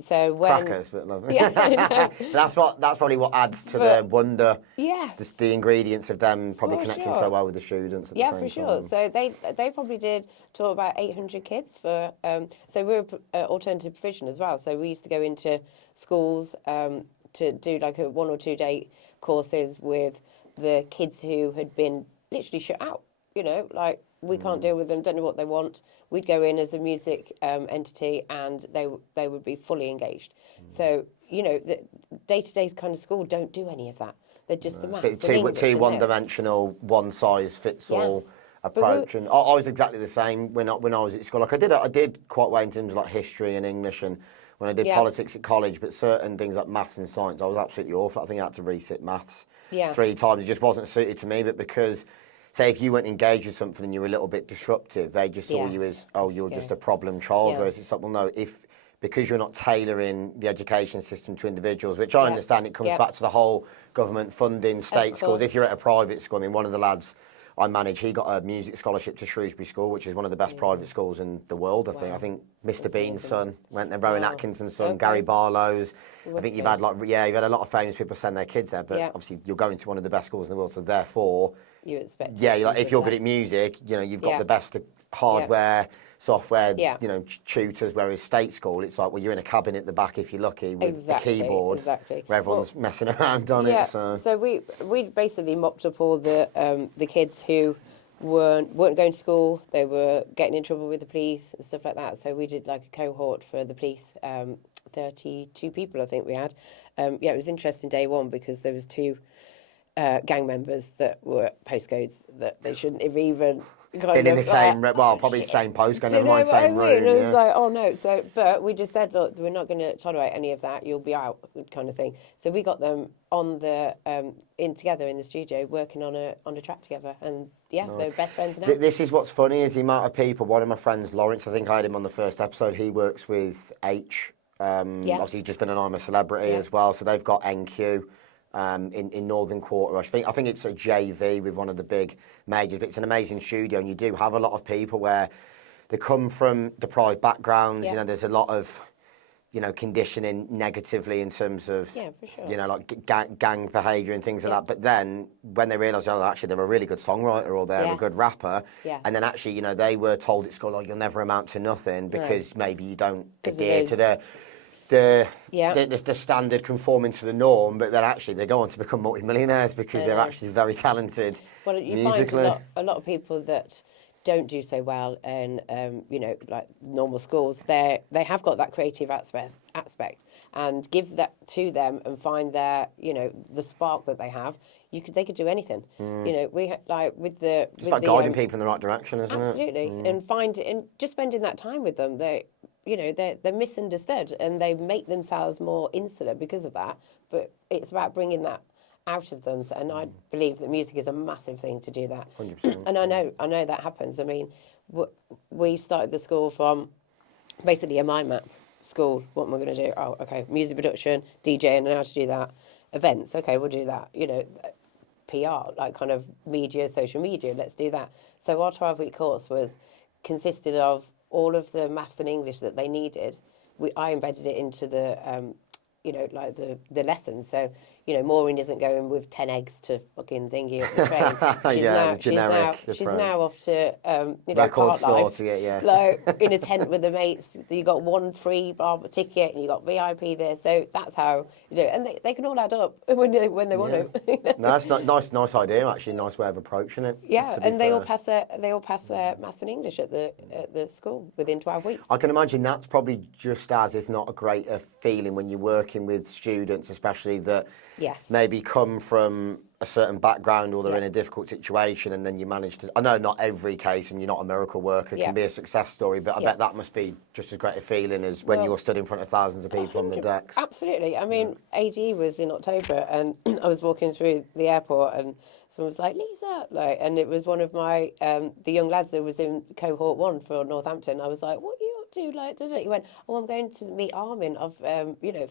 So when crackers, but lovely. Yeah, I know. that's probably what adds to the wonder. Yes, the ingredients of them probably connecting so well with the students. At the same for sure. time. So they probably did taught about 800 kids for. So we were alternative provision as well. So we used to go into schools to do like a 1 or 2 day courses with the kids who had been literally shut out. You know, like we can't deal with them, don't know what they want. We'd go in as a music entity, and they would be fully engaged. So you know, the day-to-day kind of school don't do any of that. They're just the maths. Too one-dimensional, one-size-fits-all approach. And I was exactly the same when I was at school. Like I did quite well in terms of like history and English, and when I did politics at college. But certain things like maths and science, I was absolutely awful. I think I had to resit maths 3 times. It just wasn't suited to me. But because, say, if you weren't engaged with something and you were a little bit disruptive, they just saw you as, you're just a problem child. Whereas it's like, well, no, because you're not tailoring the education system to individuals, which I understand it comes back to the whole government funding state schools. If you're at a private school, I mean, one of the lads I manage, he got a music scholarship to Shrewsbury School, which is one of the best private schools in the world, I think. I think Mr. Bean's son went there, Rowan Atkinson's son, Gary Barlow's. I think you've had you've had a lot of famous people send their kids there, but obviously you're going to one of the best schools in the world, so therefore, you expect. You're like, if you're good at music, you know, you've got the best hardware, software, you know, tutors. Whereas state school, it's like, well, you're in a cabin at the back if you're lucky with a keyboard, where everyone's messing around on it. So we basically mopped up all the kids who weren't going to school. They were getting in trouble with the police and stuff like that. So we did like a cohort for the police. 32 people, I think we had. It was interesting day one because there was 2 gang members that were postcodes that they shouldn't have even been in the same, probably the same postcode, never mind same room. And it was like, oh no. So, but we just said, look, we're not going to tolerate any of that. You'll be out, kind of thing. So we got them on the together in the studio, working on a track together, and they're best friends now. This is what's funny is the amount of people. One of my friends, Lawrence, I think I had him on the first episode. He works with H. Obviously, he's just been an I'm a Celebrity as well. So they've got NQ. In Northern Quarter, I think it's a JV with one of the big majors, but it's an amazing studio, and you do have a lot of people where they come from deprived backgrounds. You know, there's a lot of, you know, conditioning negatively in terms of, you know, like gang behaviour and things like that. But then when they realise, actually they're a really good songwriter or they're a good rapper, and then actually, you know, they were told at school, you'll never amount to nothing because maybe you don't adhere to the standard conforming to the norm, but then actually they go on to become multimillionaires because they're actually very talented musically. Find a lot of people that don't do so well in you know, like normal schools, they have got that creative aspect, and give that to them and find their, you know, the spark that they have. They could do anything. You know, we like with the just about guiding people in the right direction, isn't it? Absolutely, and just spending that time with them, you know, they're misunderstood and they make themselves more insular because of that. But it's about bringing that out of them. And I believe that music is a massive thing to do that. 100%. And I know that happens. I mean, we started the school from basically a mind map school. What am I going to do? Oh, okay, music production, DJ, and how to do that. Events, okay, we'll do that. You know, PR, like kind of media, social media, let's do that. So our 12-week course consisted of all of the maths and English that they needed. I embedded it into the like the lessons. So Maureen isn't going with 10 eggs to fucking thingy up the train. She's now off to record store Park Life, to get like in a tent with the mates. You got one free bar ticket and you got VIP there. So that's how and they can all add up when they want to. No, that's not nice idea actually. Nice way of approaching it. Yeah, and they all pass their maths and English at the school within 12 weeks. I can imagine that's probably just as, if not a greater feeling when you're working with students, especially that maybe come from a certain background or they're in a difficult situation, and then you manage to. I know not every case, and you're not a miracle worker, can be a success story, but I bet that must be just as great a feeling as when you're stood in front of thousands of people on the decks. Absolutely. I mean, AD was in October, and I was walking through the airport, and someone was like, Lisa, and it was one of my the young lads that was in cohort 1 for Northampton. I was like, what are you up to? He went, oh, I'm going to meet Armin of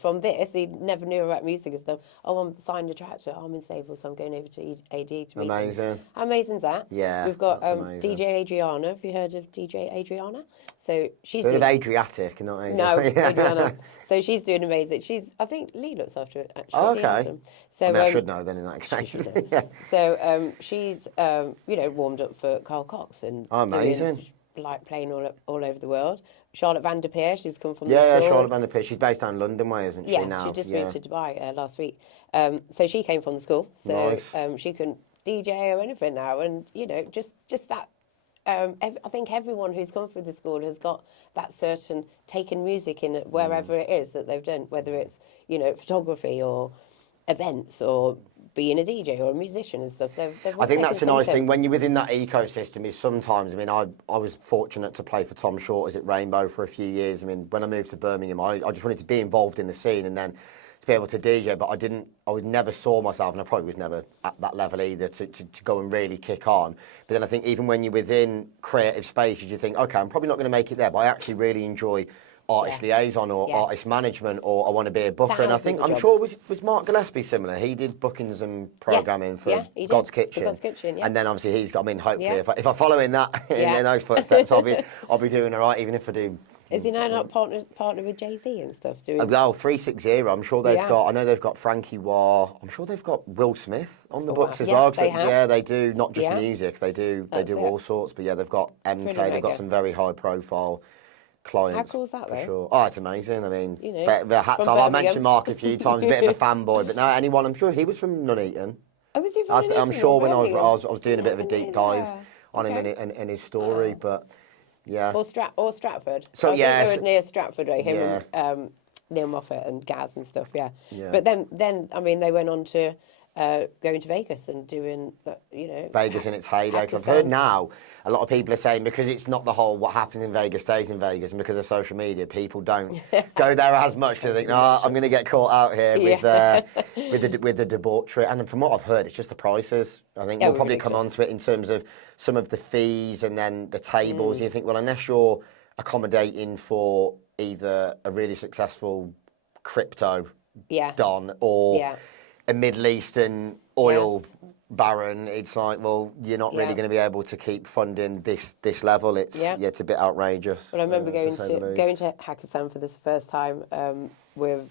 from this. He never knew about music and stuff. Oh, I'm signed a track to Armin's label, so I'm going over to AD to meet him. Amazing. How amazing's that? Yeah, we've got DJ Adriana. Have you heard of DJ Adriana? So she's doing Adriatic, not Adriana. No, Adriana. So she's doing amazing. I think Lee looks after it actually. Oh, okay. So I should know then in that case. So she's warmed up for Carl Cox and amazing. Like playing all over the world. Charlotte Van der Peer, she's come from the school. Charlotte Van der Peer. She's based down in London way, isn't she now? She just moved to Dubai last week. So she came from the school. So nice. She can DJ or anything now, and just that. I think everyone who's come through the school has got that certain taken music in wherever it is that they've done, whether it's photography or events or being a DJ or a musician and stuff. I think that's a nice thing when you're within that ecosystem. Is sometimes, I mean, I was fortunate to play for Tom Shorters at Rainbow for a few years. I mean, when I moved to Birmingham, I just wanted to be involved in the scene and then to be able to DJ, but I never saw myself, and I probably was never at that level either, to go and really kick on. But then I think even when you're within creative spaces, you think, okay, I'm probably not going to make it there, but I actually really enjoy artist liaison or artist management, or I want to be a booker. And I think, I'm sure, was Mark Gillespie similar? He did bookings and programming for Godskitchen. And then obviously he's got, I mean, hopefully if I follow in that, in those footsteps, I'll be doing all right, even if I do. Is he now not partnered with Jay-Z and stuff? Well, 360. I'm sure they've got. I know they've got Frankie Wah. I'm sure they've got Will Smith on the books as well. They do not just music. They do all sorts. But they've got MK. They've got some very high profile clients. How cool is that, for though? sure. Oh, it's amazing. I mean, the hats off. I mentioned Mark a few times, a bit of a fanboy, but no, anyone. I'm sure he was from Nuneaton. Oh, was he from Nuneaton? I'm sure when I was doing a bit of a deep dive on him and his story, but. Yeah. Or Stratford. So I think they were near Stratford, right? Him and Neil Moffat and Gaz and stuff. Yeah. But then I mean, they went on to going to Vegas and doing Vegas in its heyday. Because I've heard now a lot of people are saying, because it's not the whole what happens in Vegas stays in Vegas, and because of social media, people don't go there as much because they think, no, I'm going to get caught out here with the debauchery. And from what I've heard, it's just the prices. I think we'll probably come on to it in terms of some of the fees and then the tables. You think, well, unless you're accommodating for either a really successful crypto don or a Middle Eastern oil baron, it's like, well, you're not really going to be able to keep funding this level. It's it's a bit outrageous. Well, I remember going to Hakkasan for this first time with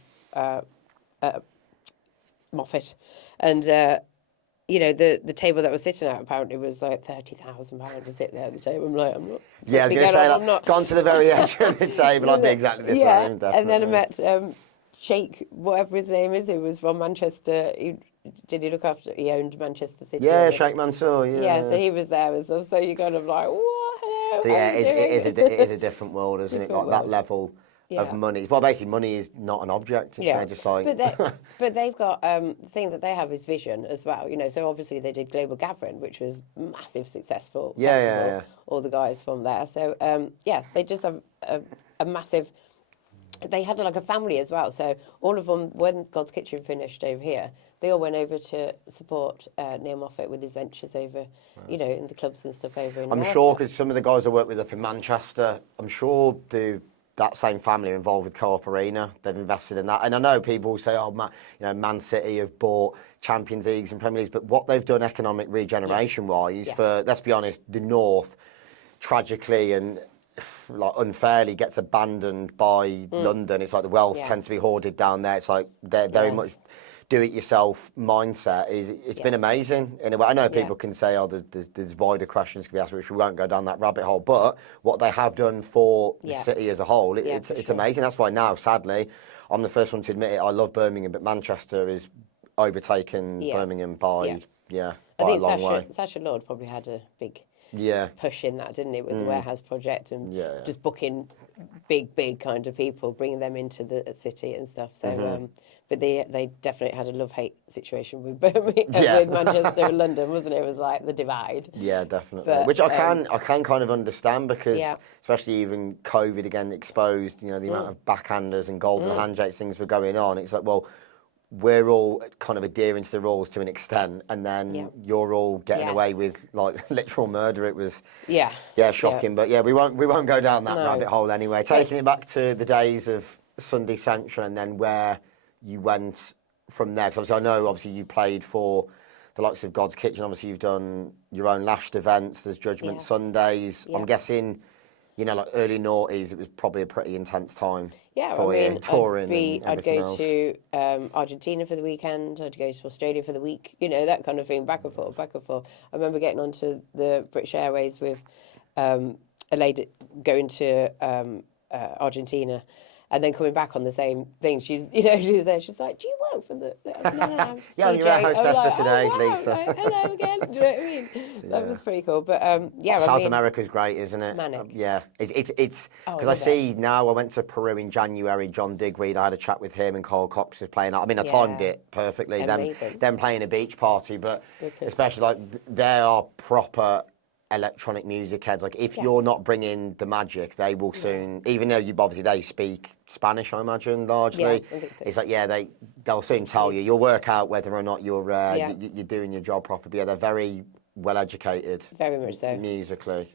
Moffat, and the table that was sitting at apparently was like £30,000 to sit there at the table. I'm like, I'm not. Yeah, I was going to say, like, gone to the very edge of the table. I'd be exactly the same. Definitely. And then I met Sheikh, whatever his name is, who was from Manchester. He owned Manchester City. Yeah, Sheikh Mansour. Yeah, so he was there as well. So you're kind of like, what? So yeah, it is a different world, isn't it? Like that level of money. Well, basically, money is not an object. It's just like. But they've got the thing that they have is vision as well. So obviously they did Global Gathering, which was massive successful. Yeah. All the guys from there. So they just have a massive. They had like a family as well. So all of them, when Godskitchen finished over here, they all went over to support Neil Moffat with his ventures over, in the clubs and stuff over in America. Sure, because some of the guys I work with up in Manchester, I'm sure that same family are involved with Co-op Arena. They've invested in that. And I know people say, Man City have bought Champions Leagues and Premier Leagues, but what they've done economic regeneration-wise for, let's be honest, the North, tragically, and like unfairly gets abandoned by London. It's like the wealth tends to be hoarded down there. It's like they're very much do-it-yourself mindset. It's been amazing in a way. I know people can say, oh, there's wider questions to be asked, which we won't go down that rabbit hole. But what they have done for the city as a whole, it's amazing. That's why now, sadly, I'm the first one to admit it. I love Birmingham, but Manchester is overtaken Birmingham by I by a think long way. Sasha Lord probably had a big push in that, didn't it, with the warehouse project and just booking big kind of people, bringing them into the city and stuff. So, but they definitely had a love-hate situation with Birmingham, with Manchester and London, wasn't it? It was like the divide. Yeah, definitely. But, which I can kind of understand because, especially even COVID again exposed, the amount of backhanders and golden handshakes things were going on. It's like, well, we're all kind of adhering to the rules to an extent, and then you're all getting away with like literal murder. It was shocking, but we won't go down that rabbit hole anyway. Taking it back to the days of Sundissential and then where you went from there, because obviously I know you played for the likes of Godskitchen. Obviously you've done your own Lashed events. There's Judgement Sundays. I'm guessing, like early noughties, it was probably a pretty intense time. Yeah, for you, touring. I'd go to Argentina for the weekend. I'd go to Australia for the week. That kind of thing, back and forth. I remember getting onto the British Airways with a lady going to Argentina, and then coming back on the same thing. She was there. She's like, "Do you work for the?" No, I'm just I'm your hostess for today, wow, Lisa. right, hello again. Do you know what I mean? That was pretty cool. But South America's great, isn't it? Manic. It's because I see now. I went to Peru in January. John Digweed. I had a chat with him, and Carl Cox was playing. I mean, I timed it perfectly. Them playing a beach party, but especially like they are proper electronic music heads. Like if you're not bringing the magic, they will soon. Even though they speak Spanish, I imagine largely. I think so. It's like they'll soon tell you. You'll work out whether or not you're doing your job properly. They're very well educated, very much so musically.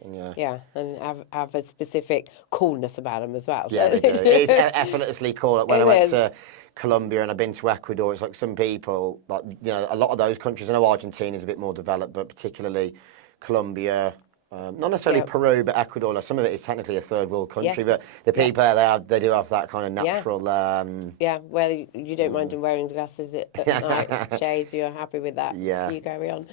And have a specific coolness about them as well. Yeah, they do. It's effortlessly cool. Like when I went to Colombia and I've been to Ecuador, it's like some people, like a lot of those countries. I know Argentina's a bit more developed, but particularly Colombia, not necessarily Peru, but Ecuador. Like some of it is technically a third world country, but the people there, they do have that kind of natural. Where you don't mind them wearing glasses at night, shades. You're happy with that? Yeah, you carry on.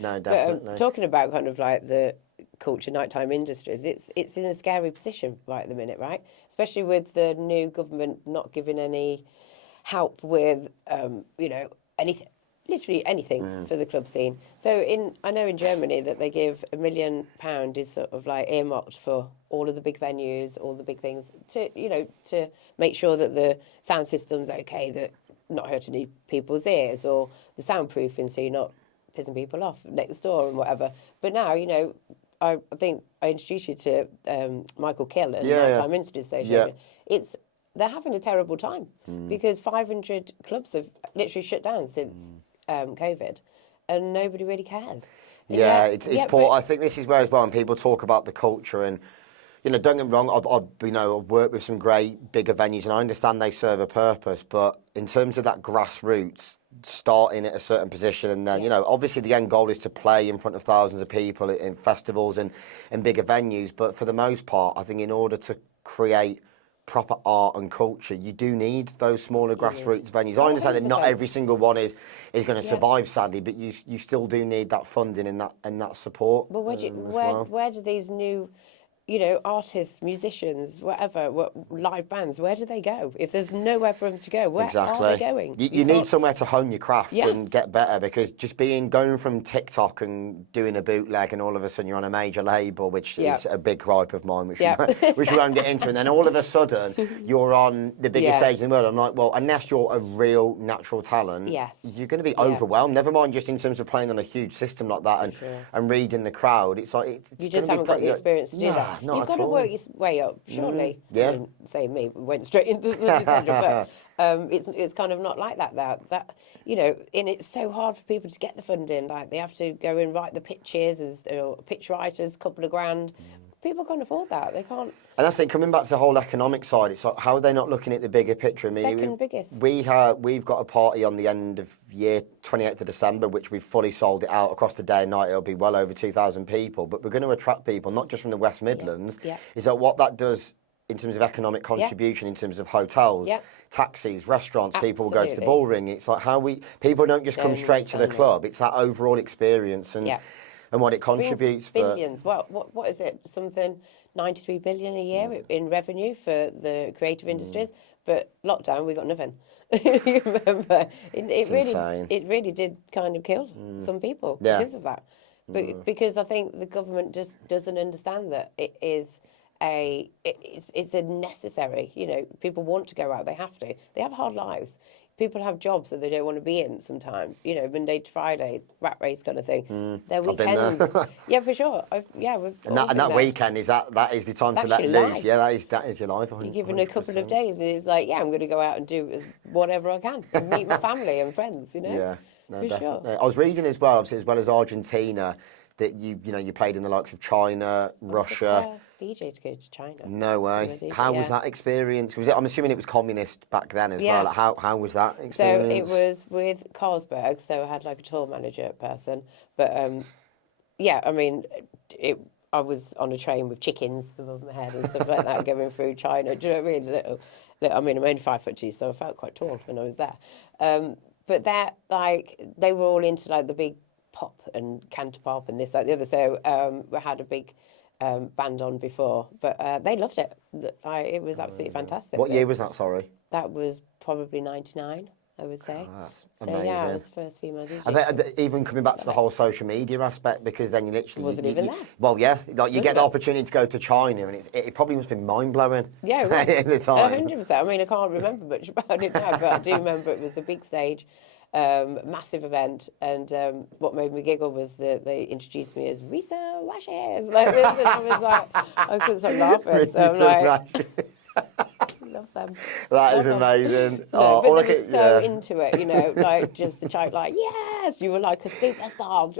No, definitely. But, talking about kind of like the culture nighttime industries, it's in a scary position right at the minute, right? Especially with the new government not giving any help with, anything. Literally anything for the club scene. So I know in Germany that they give £1 million is sort of like earmarked for all of the big venues, all the big things to make sure that the sound system's okay, that not hurting people's ears, or the soundproofing so you're not pissing people off next door and whatever. But now, I think I introduced you to Michael Kill at Nighttime Industry Station. They're having a terrible time because 500 clubs have literally shut down since COVID, and nobody really cares. It's poor. I think this is where as well, when people talk about the culture, and don't get me wrong, I've worked with some great bigger venues, and I understand they serve a purpose, but in terms of that grassroots, starting at a certain position, and then obviously the end goal is to play in front of thousands of people in festivals and bigger venues, but for the most part, I think in order to create proper art and culture, you do need those smaller grassroots venues. I understand that not every single one is going to survive, sadly, but you still do need that funding and that support. But where do these new artists, musicians, whatever, live bands, where do they go? If there's nowhere for them to go, where are they going? You need somewhere to hone your craft and get better, because just going from TikTok and doing a bootleg and all of a sudden you're on a major label, which is a big gripe of mine, which we won't get into, and then all of a sudden you're on the biggest stage in the world. I'm like, well, unless you're a real natural talent, you're going to be overwhelmed. Never mind just in terms of playing on a huge system like that and reading the crowd. It's like you just haven't got the experience to do that. You've got to work your way up, surely. I mean, say me, went straight into Sundissential, but it's kind of not like that. That and it's so hard for people to get the funding. Like they have to go and write the pitches as pitch writers, couple of grand. people can't afford that. They can't. And that's it. Coming back to the whole economic side, it's like, how are they not looking at the bigger picture? I mean, Second biggest. we've got a party on the end of year, 28th of December, which we've fully sold it out across the day and night. It'll be well over 2,000 people, but we're going to attract people not just from the West Midlands. Yeah. Is that what that does in terms of economic contribution, in terms of hotels, taxis, restaurants? People will go to the Bullring. It's like people don't just come straight to the club. It's that overall experience and what it contributes. Billions. Well, what is it? Something 93 billion a year in revenue for the creative industries. But lockdown, we got nothing. You remember? It really did kind of kill some people because of that. But because I think the government just doesn't understand that it's a necessary. You know, people want to go out. They have to. They have hard lives. People have jobs that they don't want to be in sometimes. You know, Monday to Friday, rat race kind of thing. Their weekends. Yeah, for sure. And that weekend is that is the time to let loose. Yeah, that is your life. 100%. You're given a couple of days, and it's like, I'm going to go out and do whatever I can, and meet my family and friends. You know. Yeah, no, for definitely. sure. I was reading as well, obviously, as well as Argentina, that you played in the likes of China, Russia. The first DJ to go to China. No way. How was that experience? I'm assuming it was communist back then as well. Like, how was that experience? So it was with Carlsberg, so I had like a tour manager person. But I mean, I was on a train with chickens above my head and stuff like that going through China. Do you know what I mean? Little, I mean, I'm only 5'2", so I felt quite tall when I was there. But that, like, they were all into like the big pop and cantopop and this, that, the other. So we had a big band on before, but they loved it. It was absolutely fantastic. What year was that, sorry? That was probably 99, I would say. Oh, that's so amazing. yeah, I was the first female DJ. And even coming back to the whole social media aspect, because then you literally... Wasn't even there. Well, yeah, like you get the opportunity to go to China, and it probably must have been mind-blowing. Yeah, it was. At the time. 100%. I mean, I can't remember much about it now, but I do remember it was a big stage. Massive event, and what made me giggle was that they introduced me as Risa Lashes like this, and I was like, I couldn't stop laughing. So I'm like, love them. That is amazing. No, but they were so into it, you know, like just the child, like, yes, you were like a superstar.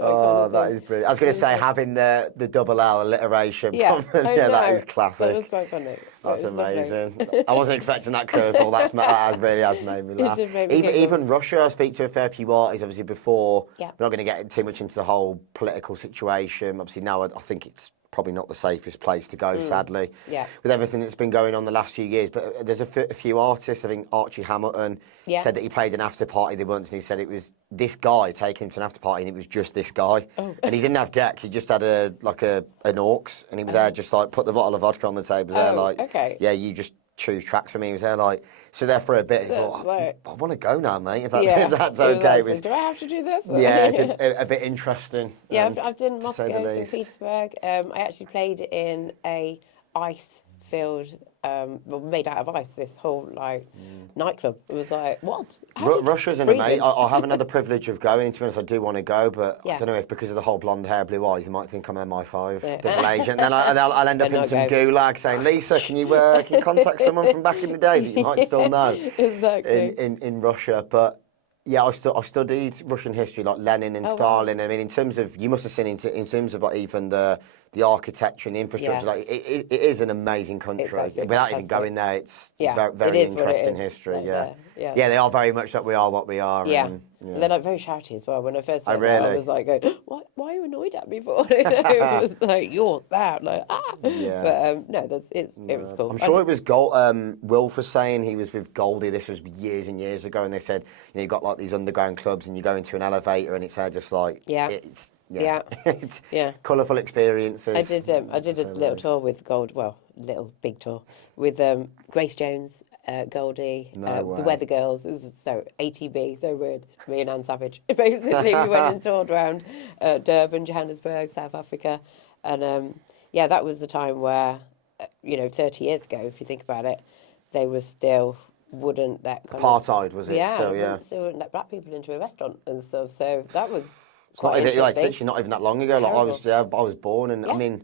That is brilliant. I was going to say, having the double L alliteration. Yeah, that is classic. That was quite funny. That's amazing. I wasn't expecting that curveball. That really has made me laugh. Even Russia, I speak to a fair few artists, obviously, before. Yeah. We're not going to get too much into the whole political situation. Obviously, now I think it's probably not the safest place to go, sadly, with everything that's been going on the last few years. But there's a few artists. I think Archie Hamilton said that he played an after party there once, and he said it was this guy taking him to an after party, and it was just this guy. Oh. And he didn't have decks. He just had an aux, and he was there just like put the bottle of vodka on the table. There like, yeah, you just choose tracks for me. He was there like, so there for a bit. And he thought, I want to go now, mate. If that's okay. Do I have to do this? Yeah, it's a bit interesting. Yeah, I've done Moscow, St. Petersburg. I actually played in a ice-filled, made out of ice. This whole nightclub. It was like, what? Russia's an amazing. I haven't had the privilege of going. To be honest, I do want to go, but I don't know if because of the whole blonde hair, blue eyes, you might think I'm MI5 double agent. And then I'll end up in some gulag saying, Lisa, can you contact someone from back in the day that you might still know? Exactly. In Russia, but. Yeah, I studied Russian history, like Lenin and Stalin. Wow. I mean, in terms of, you must have seen in terms of like even the architecture and the infrastructure. Like it is an amazing country. Without even going there, it's very interesting history. Yeah, they are very much like we are what we are. Yeah. And, They're like very shouty as well. When I first saw really? I was like, why are you annoyed at me for? It was like, you're that. Like, Yeah. But no, it was cool. I'm sure it was Wilf was saying he was with Goldie. This was years and years ago, and they said, you've got like these underground clubs, and you go into an elevator, and it's just like it's colourful experiences. I did a little tour with big tour with Grace Jones, Goldie, the Weather Girls. It was so ATB, so weird. Me and Anne Savage. Basically, we went and toured around Durban, Johannesburg, South Africa, and that was the time where 30 years ago, if you think about it, they were still wouldn't let apartheid was it? Yeah, still, still wouldn't let black people into a restaurant and stuff. So that was. It's not even, it's literally not even that long ago. Like I was born, and Yeah. I mean,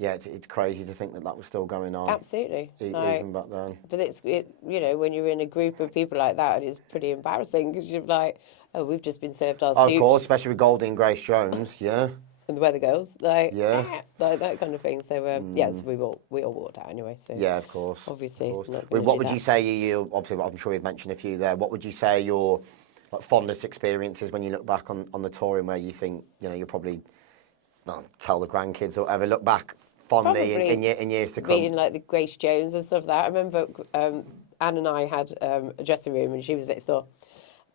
it's crazy to think that was still going on. Absolutely, even back then. But it's when you're in a group of people like that, it's pretty embarrassing because you're like, oh, we've just been served our soup. Of course, especially with Goldie and Grace Jones, yeah. and the weather girls, like like that kind of thing. So so we all walked out anyway. So yeah, of course, obviously. of course. Not Well, gonna what do would that. you say you obviously? I'm sure we've mentioned a few there. What would you say your like fondest experiences when you look back on the touring, where you think you'll probably tell the grandkids or whatever, look back fondly in years to come? Meeting like the Grace Jones and stuff like that. I remember Anne and I had a dressing room and she was next door.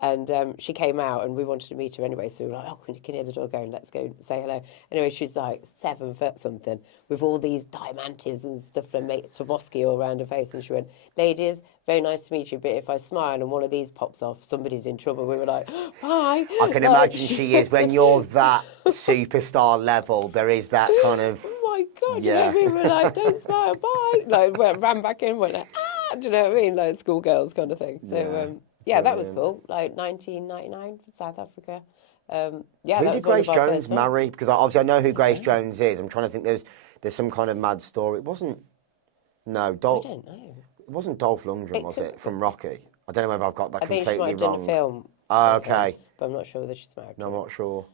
And she came out and we wanted to meet her anyway. So we were like, oh, you can hear the door going, let's go say hello. Anyway, she's like 7 foot something with all these diamantes and stuff and Swarovski all around her face. And she went, ladies, very nice to meet you. But if I smile and one of these pops off, somebody's in trouble. We were like, bye. I can imagine she is. When you're that superstar level, there is that kind of... Oh my God, you know, we were like, don't smile, bye. Like, ran back in, went like, ah, do you know what I mean? Like schoolgirls kind of thing. So, that was cool. Like 1999, South Africa. Who did Grace Jones marry? Because obviously I know who Grace Jones is. I'm trying to think. There's some kind of mad story. It wasn't. No, I don't know. It wasn't Dolph Lundgren, was it? From Rocky. I don't know whether I've got that completely wrong. I think she might have done a film. Oh, okay. But I'm not sure whether she's married. No, I'm not sure.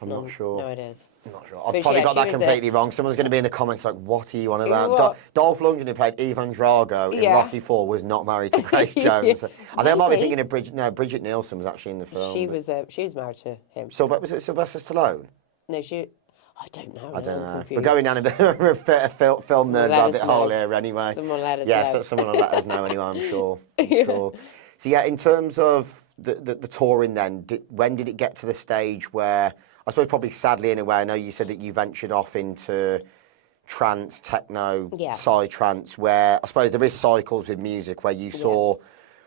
I'm not sure. No, it is. I'm not sure. I've probably got that completely wrong. Someone's going to be in the comments like, what are you on about? What? Dolph Lundgren, who played Ivan Drago in Rocky IV, was not married to Grace Jones. I think I might be thinking of Bridget. No, Bridget Nielsen was actually in the film. She was married to him. So, was it Sylvester Stallone? No, I don't know. I don't know. We're going down a bit of a film nerd rabbit hole here anyway. Someone let us know. Yeah, someone will let us know anyway, I'm sure. Sure. So, yeah, in terms of the touring then, when did it get to the stage where, I suppose probably sadly in a way, I know you said that you ventured off into trance, techno, psy-trance, where I suppose there is cycles with music where you saw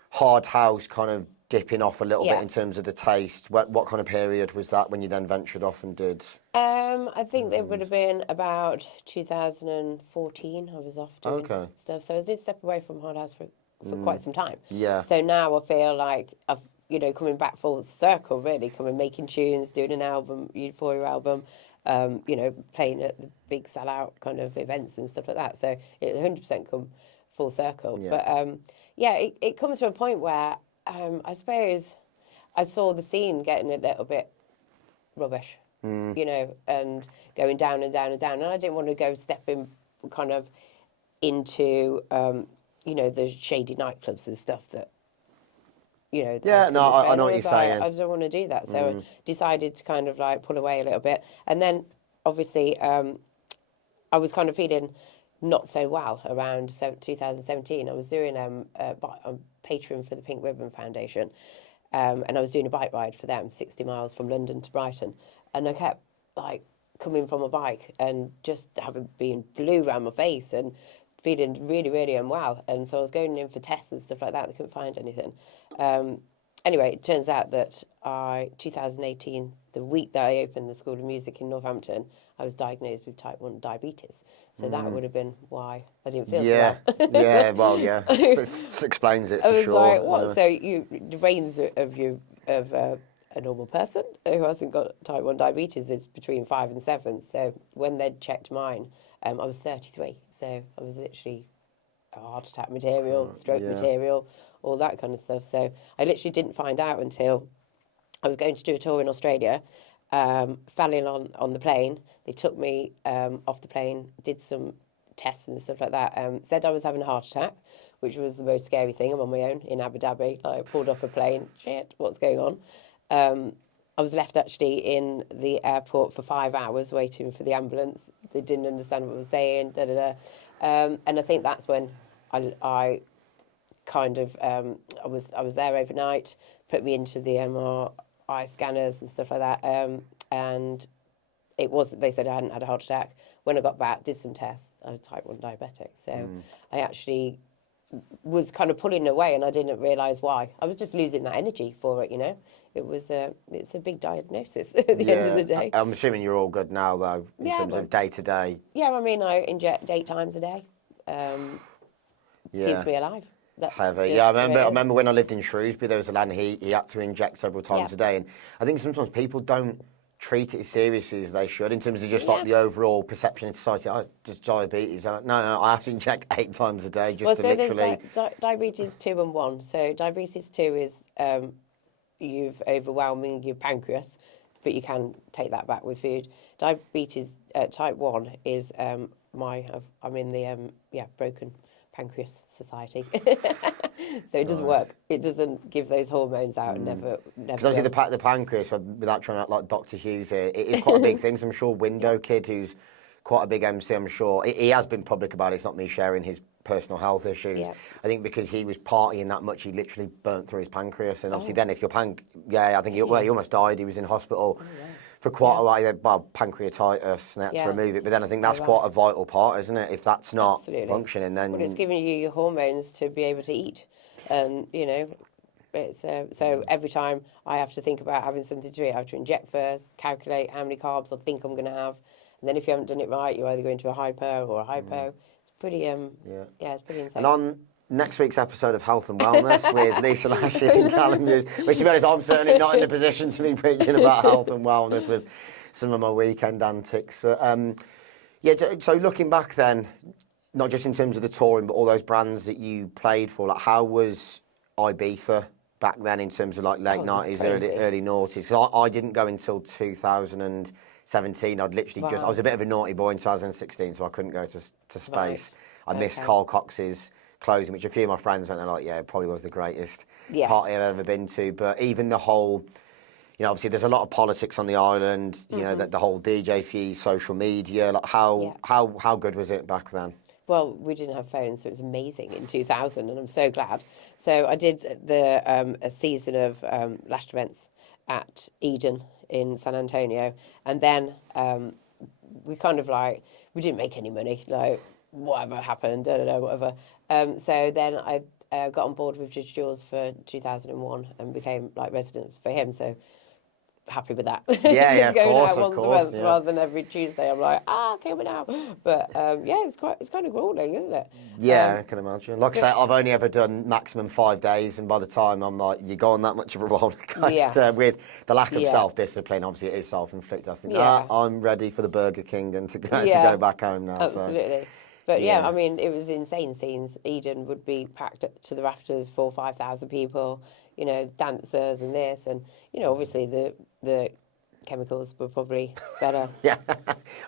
hard house kind of dipping off a little bit in terms of the taste. What kind of period was that when you then ventured off and did? I think it would have been about 2014. I was off doing stuff. So I did step away from hard house for quite some time. Yeah. So now I feel like I've, coming back full circle, really, making tunes, doing an album, Euphoria album, playing at the big sellout kind of events and stuff like that. So it 100% come full circle. Yeah. But it comes to a point where I suppose I saw the scene getting a little bit rubbish, and going down and down and down. And I didn't want to go stepping kind of into, the shady nightclubs and stuff that, I know what you're saying. I don't want to do that. So I decided to kind of like pull away a little bit. And then obviously I was kind of feeling not so well around 2017. I was doing a patron for the Pink Ribbon Foundation, and I was doing a bike ride for them, 60 miles from London to Brighton. And I kept like coming from a bike and just being blue around my face and feeling really, really unwell. And so I was going in for tests and stuff like that. They couldn't find anything. Anyway, it turns out that 2018, the week that I opened the School of Music in Northampton, I was diagnosed with type 1 diabetes. So that would have been why I didn't feel so well. This explains it for sure. I was like, what? So the range of a normal person who hasn't got type 1 diabetes is between 5 and 7. So when they checked mine, I was 33. So I was literally heart attack material, stroke material, all that kind of stuff. So I literally didn't find out until I was going to do a tour in Australia, fell in on the plane. They took me off the plane, did some tests and stuff like that, said I was having a heart attack, which was the most scary thing. I'm on my own in Abu Dhabi. I pulled off a plane. Shit, what's going on? I was left actually in the airport for 5 hours waiting for the ambulance. They didn't understand what I was saying, and I think that's when I kind of I was there overnight, put me into the MRI scanners and stuff like that, and they said I hadn't had a heart attack. When I got back, did some tests, I was type 1 diabetic. So I actually was kind of pulling away, and I didn't realise why. I was just losing that energy for it, it's a big diagnosis at the end of the day. I'm assuming you're all good now, though, in terms of day to day. Yeah, I mean, I inject 8 times a day. Keeps me alive. That's heavy. Yeah, I remember when I lived in Shrewsbury, there was a lad, and he had to inject several times a day. And I think sometimes people don't treat it as seriously as they should in terms of just like the overall perception in society. Just diabetes. No, I have to inject 8 times a day just to literally... There's diabetes 2 and 1. So diabetes 2 is you've overwhelming your pancreas, but you can take that back with food. Diabetes type 1 is I'm in the broken pancreas society. So it doesn't work. It doesn't give those hormones out. Never. Because obviously the pancreas, without trying to act like Dr. Hughes here, it is quite a big thing. So I'm sure Window Kid, who's quite a big MC, I'm sure, he has been public about it. It's not me sharing his personal health issues. Yeah. I think because he was partying that much, he literally burnt through his pancreas. And obviously then if your I think he almost died. He was in hospital for quite a while. Well, pancreatitis, and they had to remove it. But then I think that's quite a vital part, isn't it? If that's not functioning, then... Well, it's giving you your hormones to be able to eat. And, it's so every time I have to think about having something to eat, I have to inject first, calculate how many carbs I think I'm going to have. And then if you haven't done it right, you either go into a hypo or a hypo. It's pretty, it's pretty insane. And on next week's episode of Health and Wellness with Lisa Lashed and Callum Hughes, which to be honest, I'm certainly not in the position to be preaching about health and wellness with some of my weekend antics. But, so looking back then, not just in terms of the touring, but all those brands that you played for, like how was Ibiza back then in terms of like late 90s, early noughties? Because I didn't go until 2017. I'd literally I was a bit of a naughty boy in 2016, so I couldn't go to space. Right. I missed Carl Cox's closing, which a few of my friends went, they're like, yeah, it probably was the greatest party I've ever been to. But even the whole, obviously there's a lot of politics on the island, you know, the whole DJ fee, social media, like how good was it back then? Well, we didn't have phones, so it was amazing in 2000, and I'm so glad. So I did a season of Lashed events at Eden in San Antonio, and then we kind of we didn't make any money, like whatever happened, I don't know, whatever. So then I got on board with Judge Jules for 2001 and became like residents for him. So happy with that. Yeah, going of out once course, a month rather than every Tuesday. I'm like, can we now? But it's kind of grueling, isn't it? Yeah, I can imagine. Like I say, I've only ever done maximum 5 days, and by the time I'm like, you go on that much of a roller coaster with the lack of self-discipline. Obviously, it is self-inflicted. I think I'm ready for the Burger King and to go back home now. Absolutely. So. But I mean, it was insane scenes. Eden would be packed up to the rafters, 4,000 or 5,000 people. Dancers and this, and obviously the chemicals were probably better.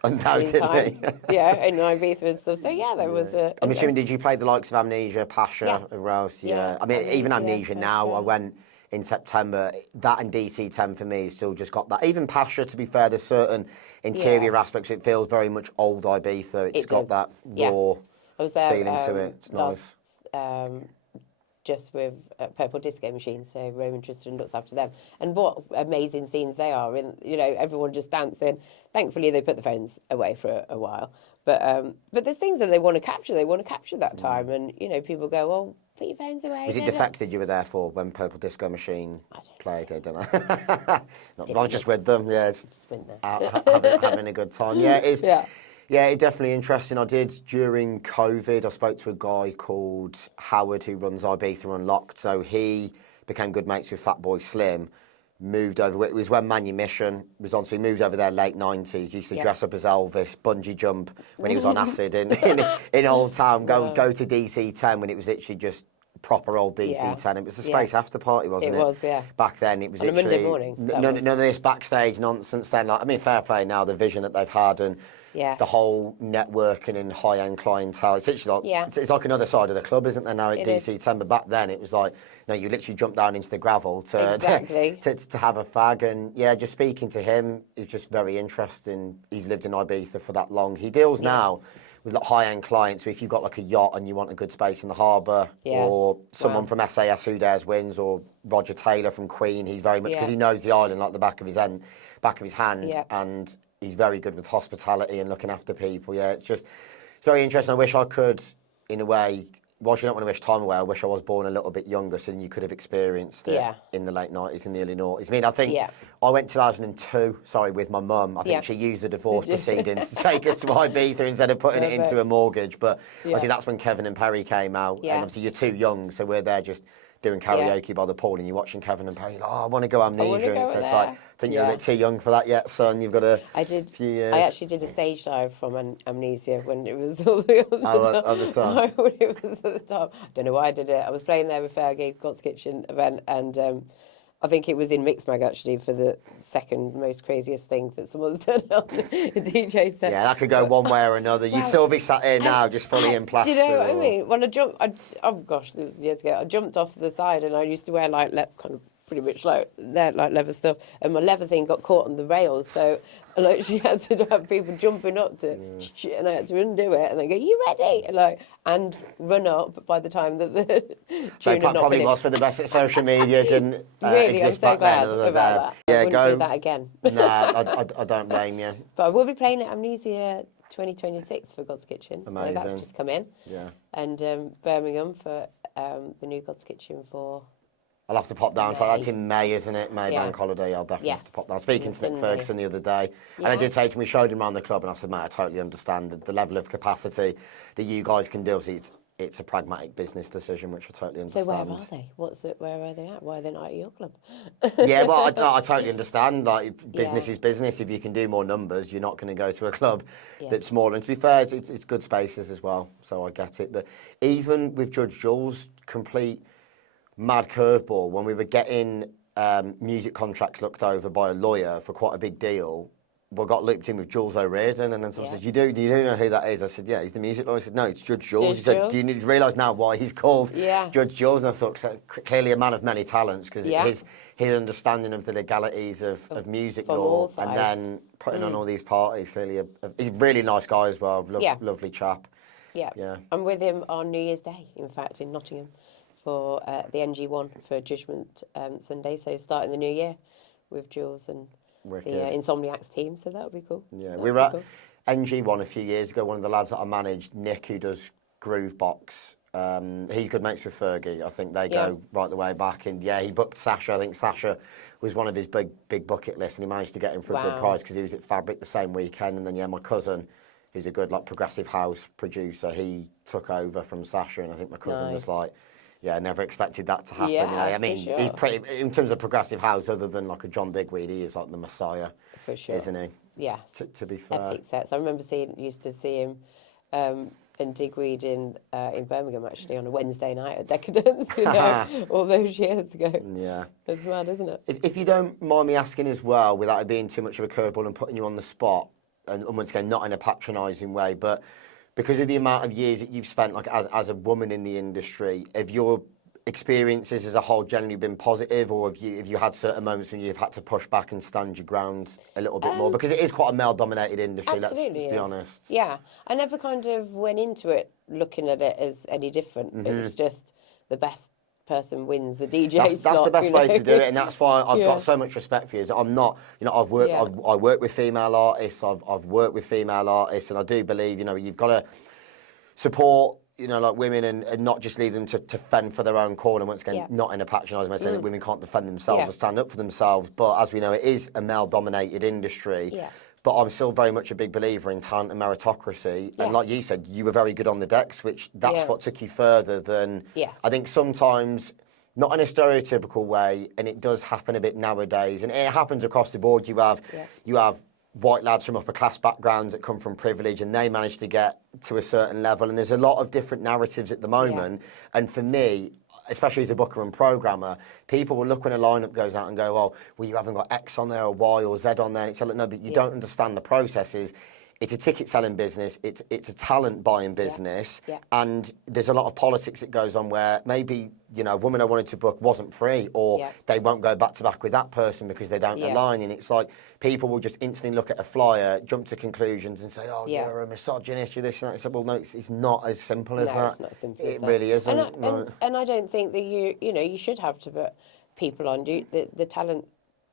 Undoubtedly. In Ibiza and stuff. So there was a. I'm assuming, did you play the likes of Amnesia, Pasha, Rouse? Yeah. I mean, even Amnesia now. I went in September. That and DC10 for me still just got that. Even Pasha, to be fair, there's certain interior aspects. It feels very much old Ibiza. It's got that raw feeling to it. It's nice. Just with Purple Disco Machine, so Roman Tristan looks after them. And what amazing scenes they are, in everyone just dancing. Thankfully, they put the phones away for a while. But there's things that they want to capture. They want to capture that time. And, people go, well, put your phones away. Was it Defected you were there for when Purple Disco Machine played? I don't know. I was just with them, Just went there. Having a good time. Yeah, it is. Yeah, it's definitely interesting. I did during COVID. I spoke to a guy called Howard who runs Ibiza Unlocked. So he became good mates with Fatboy Slim. Moved over. It was when Manumission was on. So he moved over there late 90s. He used to dress up as Elvis, bungee jump when he was on acid in Old Town. Go to DC10 when it was literally just proper old DC10. It was a space after party, wasn't it? It was, yeah. Back then, it was on literally a Monday morning. None of this backstage nonsense. Then, fair play now. The vision that they've had and the whole networking and high-end clientele. It's literally like it's like another side of the club, isn't there? Now at DC10, but back then it was like you literally jump down into the gravel to have a fag. And just speaking to him, it's just very interesting. He's lived in Ibiza for that long. He deals now with high-end clients. So if you've got like a yacht and you want a good space in the harbour, or someone from SAS Who Dares Wins, or Roger Taylor from Queen, he's very much because he knows the island like the back of his hand, and he's very good with hospitality and looking after people. Yeah, it's very interesting. I wish I could, in a way, whilst you don't want to wish time away, I wish I was born a little bit younger so you could have experienced it in the late 90s and the early noughties. I mean, I think I went 2002, with my mum. I think she used the divorce proceedings to take us to Ibiza instead of putting it into a mortgage. But obviously that's when Kevin and Perry came out. And obviously you're too young, so we're there just doing karaoke by the pool and you're watching Kevin and Perry, I want to go Amnesia. And it's I think you're a bit too young for that yet, son. You've got few years. I actually did a stage dive from Amnesia when it was all the at the time. When it was at the time. I don't know why I did it. I was playing there with Fergie, Godskitchen event, and I think it was in Mixmag actually for the second most craziest thing that someone's done on the DJ set. Yeah, that could go one way or another. You'd still be sat here now, just fully in plaster. Do you know what I mean? When I jumped, oh gosh, this was years ago. I jumped off the side, and I used to wear like kind of pretty much like leather stuff, and my leather thing got caught on the rails, so like she had to have people jumping up to, and I had to undo it, and they go, "You ready?" And run up by the time that the So tune had not probably finished. was for the best that social media didn't Really, I'm exist so back glad then. about that. Yeah, I wouldn't do that again. Nah, I don't blame you. But I will be playing at Amnesia 2026 for Godskitchen. Amazing. So that's just come in. Yeah. And Birmingham for the new Godskitchen for... I'll have to pop down. So May. that's in May, isn't it? May Yeah. bank holiday. I'll definitely have to Yes. pop down. Speaking Yes, to Nick in Ferguson the other day, and I Yeah. did say to him, we showed him around the club, and I said, mate, I totally understand the level of capacity that you guys can do. See, it's a pragmatic business decision, which I totally So understand. where are they? Where are they at? Why are they not at your club? Yeah, well, I totally understand. Like, business Yeah. is business. If you can do more numbers, you're not going to go to a club Yeah. that's smaller. And to be fair, it's good spaces as well, so I get it. But even with Judge Jules' complete mad curveball, when we were getting music contracts looked over by a lawyer for quite a big deal, we got looped in with Jules O'Riordan, and then someone Yeah. says, do you know who that is? I said, yeah, he's the music lawyer. I said, no, it's Judge Jules. Judge He said, Jules. do you need to realise now why he's called Yeah. Judge Jules? And I thought, clearly a man of many talents, because Yeah. his understanding of the legalities of music from law, all and sides. then putting on all these parties, clearly he's a really nice guy as well, Yeah. lovely chap. Yeah. Yeah. I'm with him on New Year's Day, in fact, in Nottingham for the NG1 for Judgement Sundays. So starting the new year with Jules and Wicked. the Insomniacs team. So that'll be cool. Yeah, That'll we be were at cool. NG1 a few years ago. One of the lads that I managed, Nick, who does Groovebox, he's good mates with Fergie. I think they Yeah. go right the way back. And yeah, he booked Sasha. I think Sasha was one of his big bucket lists, and he managed to get him for a good Wow. price because he was at Fabric the same weekend. And then yeah, my cousin, who's a good like progressive house producer, he took over from Sasha, and I think my cousin was Nice. like, yeah, never expected that to happen. Yeah, you know, I for mean, sure. he's pretty in terms of progressive house, other than like a John Digweed, he is like the messiah, For sure. isn't he? Yeah. To be fair. Epic sets. I remember used to see him and Digweed in Birmingham actually on a Wednesday night at Decadence, all those years ago. Yeah. That's mad, isn't it? If you don't mind me asking as well, without it being too much of a curveball and putting you on the spot, and once again, not in a patronising way, but because of the amount of years that you've spent like as a woman in the industry, have your experiences as a whole generally been positive, or have you had certain moments when you've had to push back and stand your ground a little bit more? Because it is quite a male-dominated industry, let's Absolutely be is. honest. Yeah. I never kind of went into it looking at it as any different. It was just the best person wins the DJ That's slot, the best you way know? to do it, and that's why I've Yeah. got so much respect for you. Is I'm not, I've worked, Yeah. I work with female artists, I've worked with female artists, and I do believe, you've got to support, like women and not just leave them to fend for their own corner. Once again, Yeah. not in a patronising way, saying that women can't defend themselves Yeah. or stand up for themselves. But as we know, it is a male-dominated industry. Yeah. But I'm still very much a big believer in talent and meritocracy. And Yes. like you said, you were very good on the decks, which that's Yeah. what took you further than Yes. I think sometimes, not in a stereotypical way, and it does happen a bit nowadays, and it happens across the board. You have white lads from upper class backgrounds that come from privilege, and they manage to get to a certain level. And there's a lot of different narratives at the moment. And for me, especially as a booker and programmer, people will look when a lineup goes out and go, "Oh, well, you haven't got X on there or Y or Z on there." And it's like, no, but you don't understand the processes. It's a ticket selling business. It's a talent buying business, Yeah. and there's a lot of politics that goes on where maybe a woman I wanted to book wasn't free, or Yeah. they won't go back to back with that person because they don't Yeah. align. And it's like people will just instantly look at a flyer, jump to conclusions, and say, "Oh, Yeah. you're a misogynist, you're this and that." It's like, well, no, it's not as simple as No, that. it's not simple as It that. really isn't. And I don't think that you should have to put people on. The talent,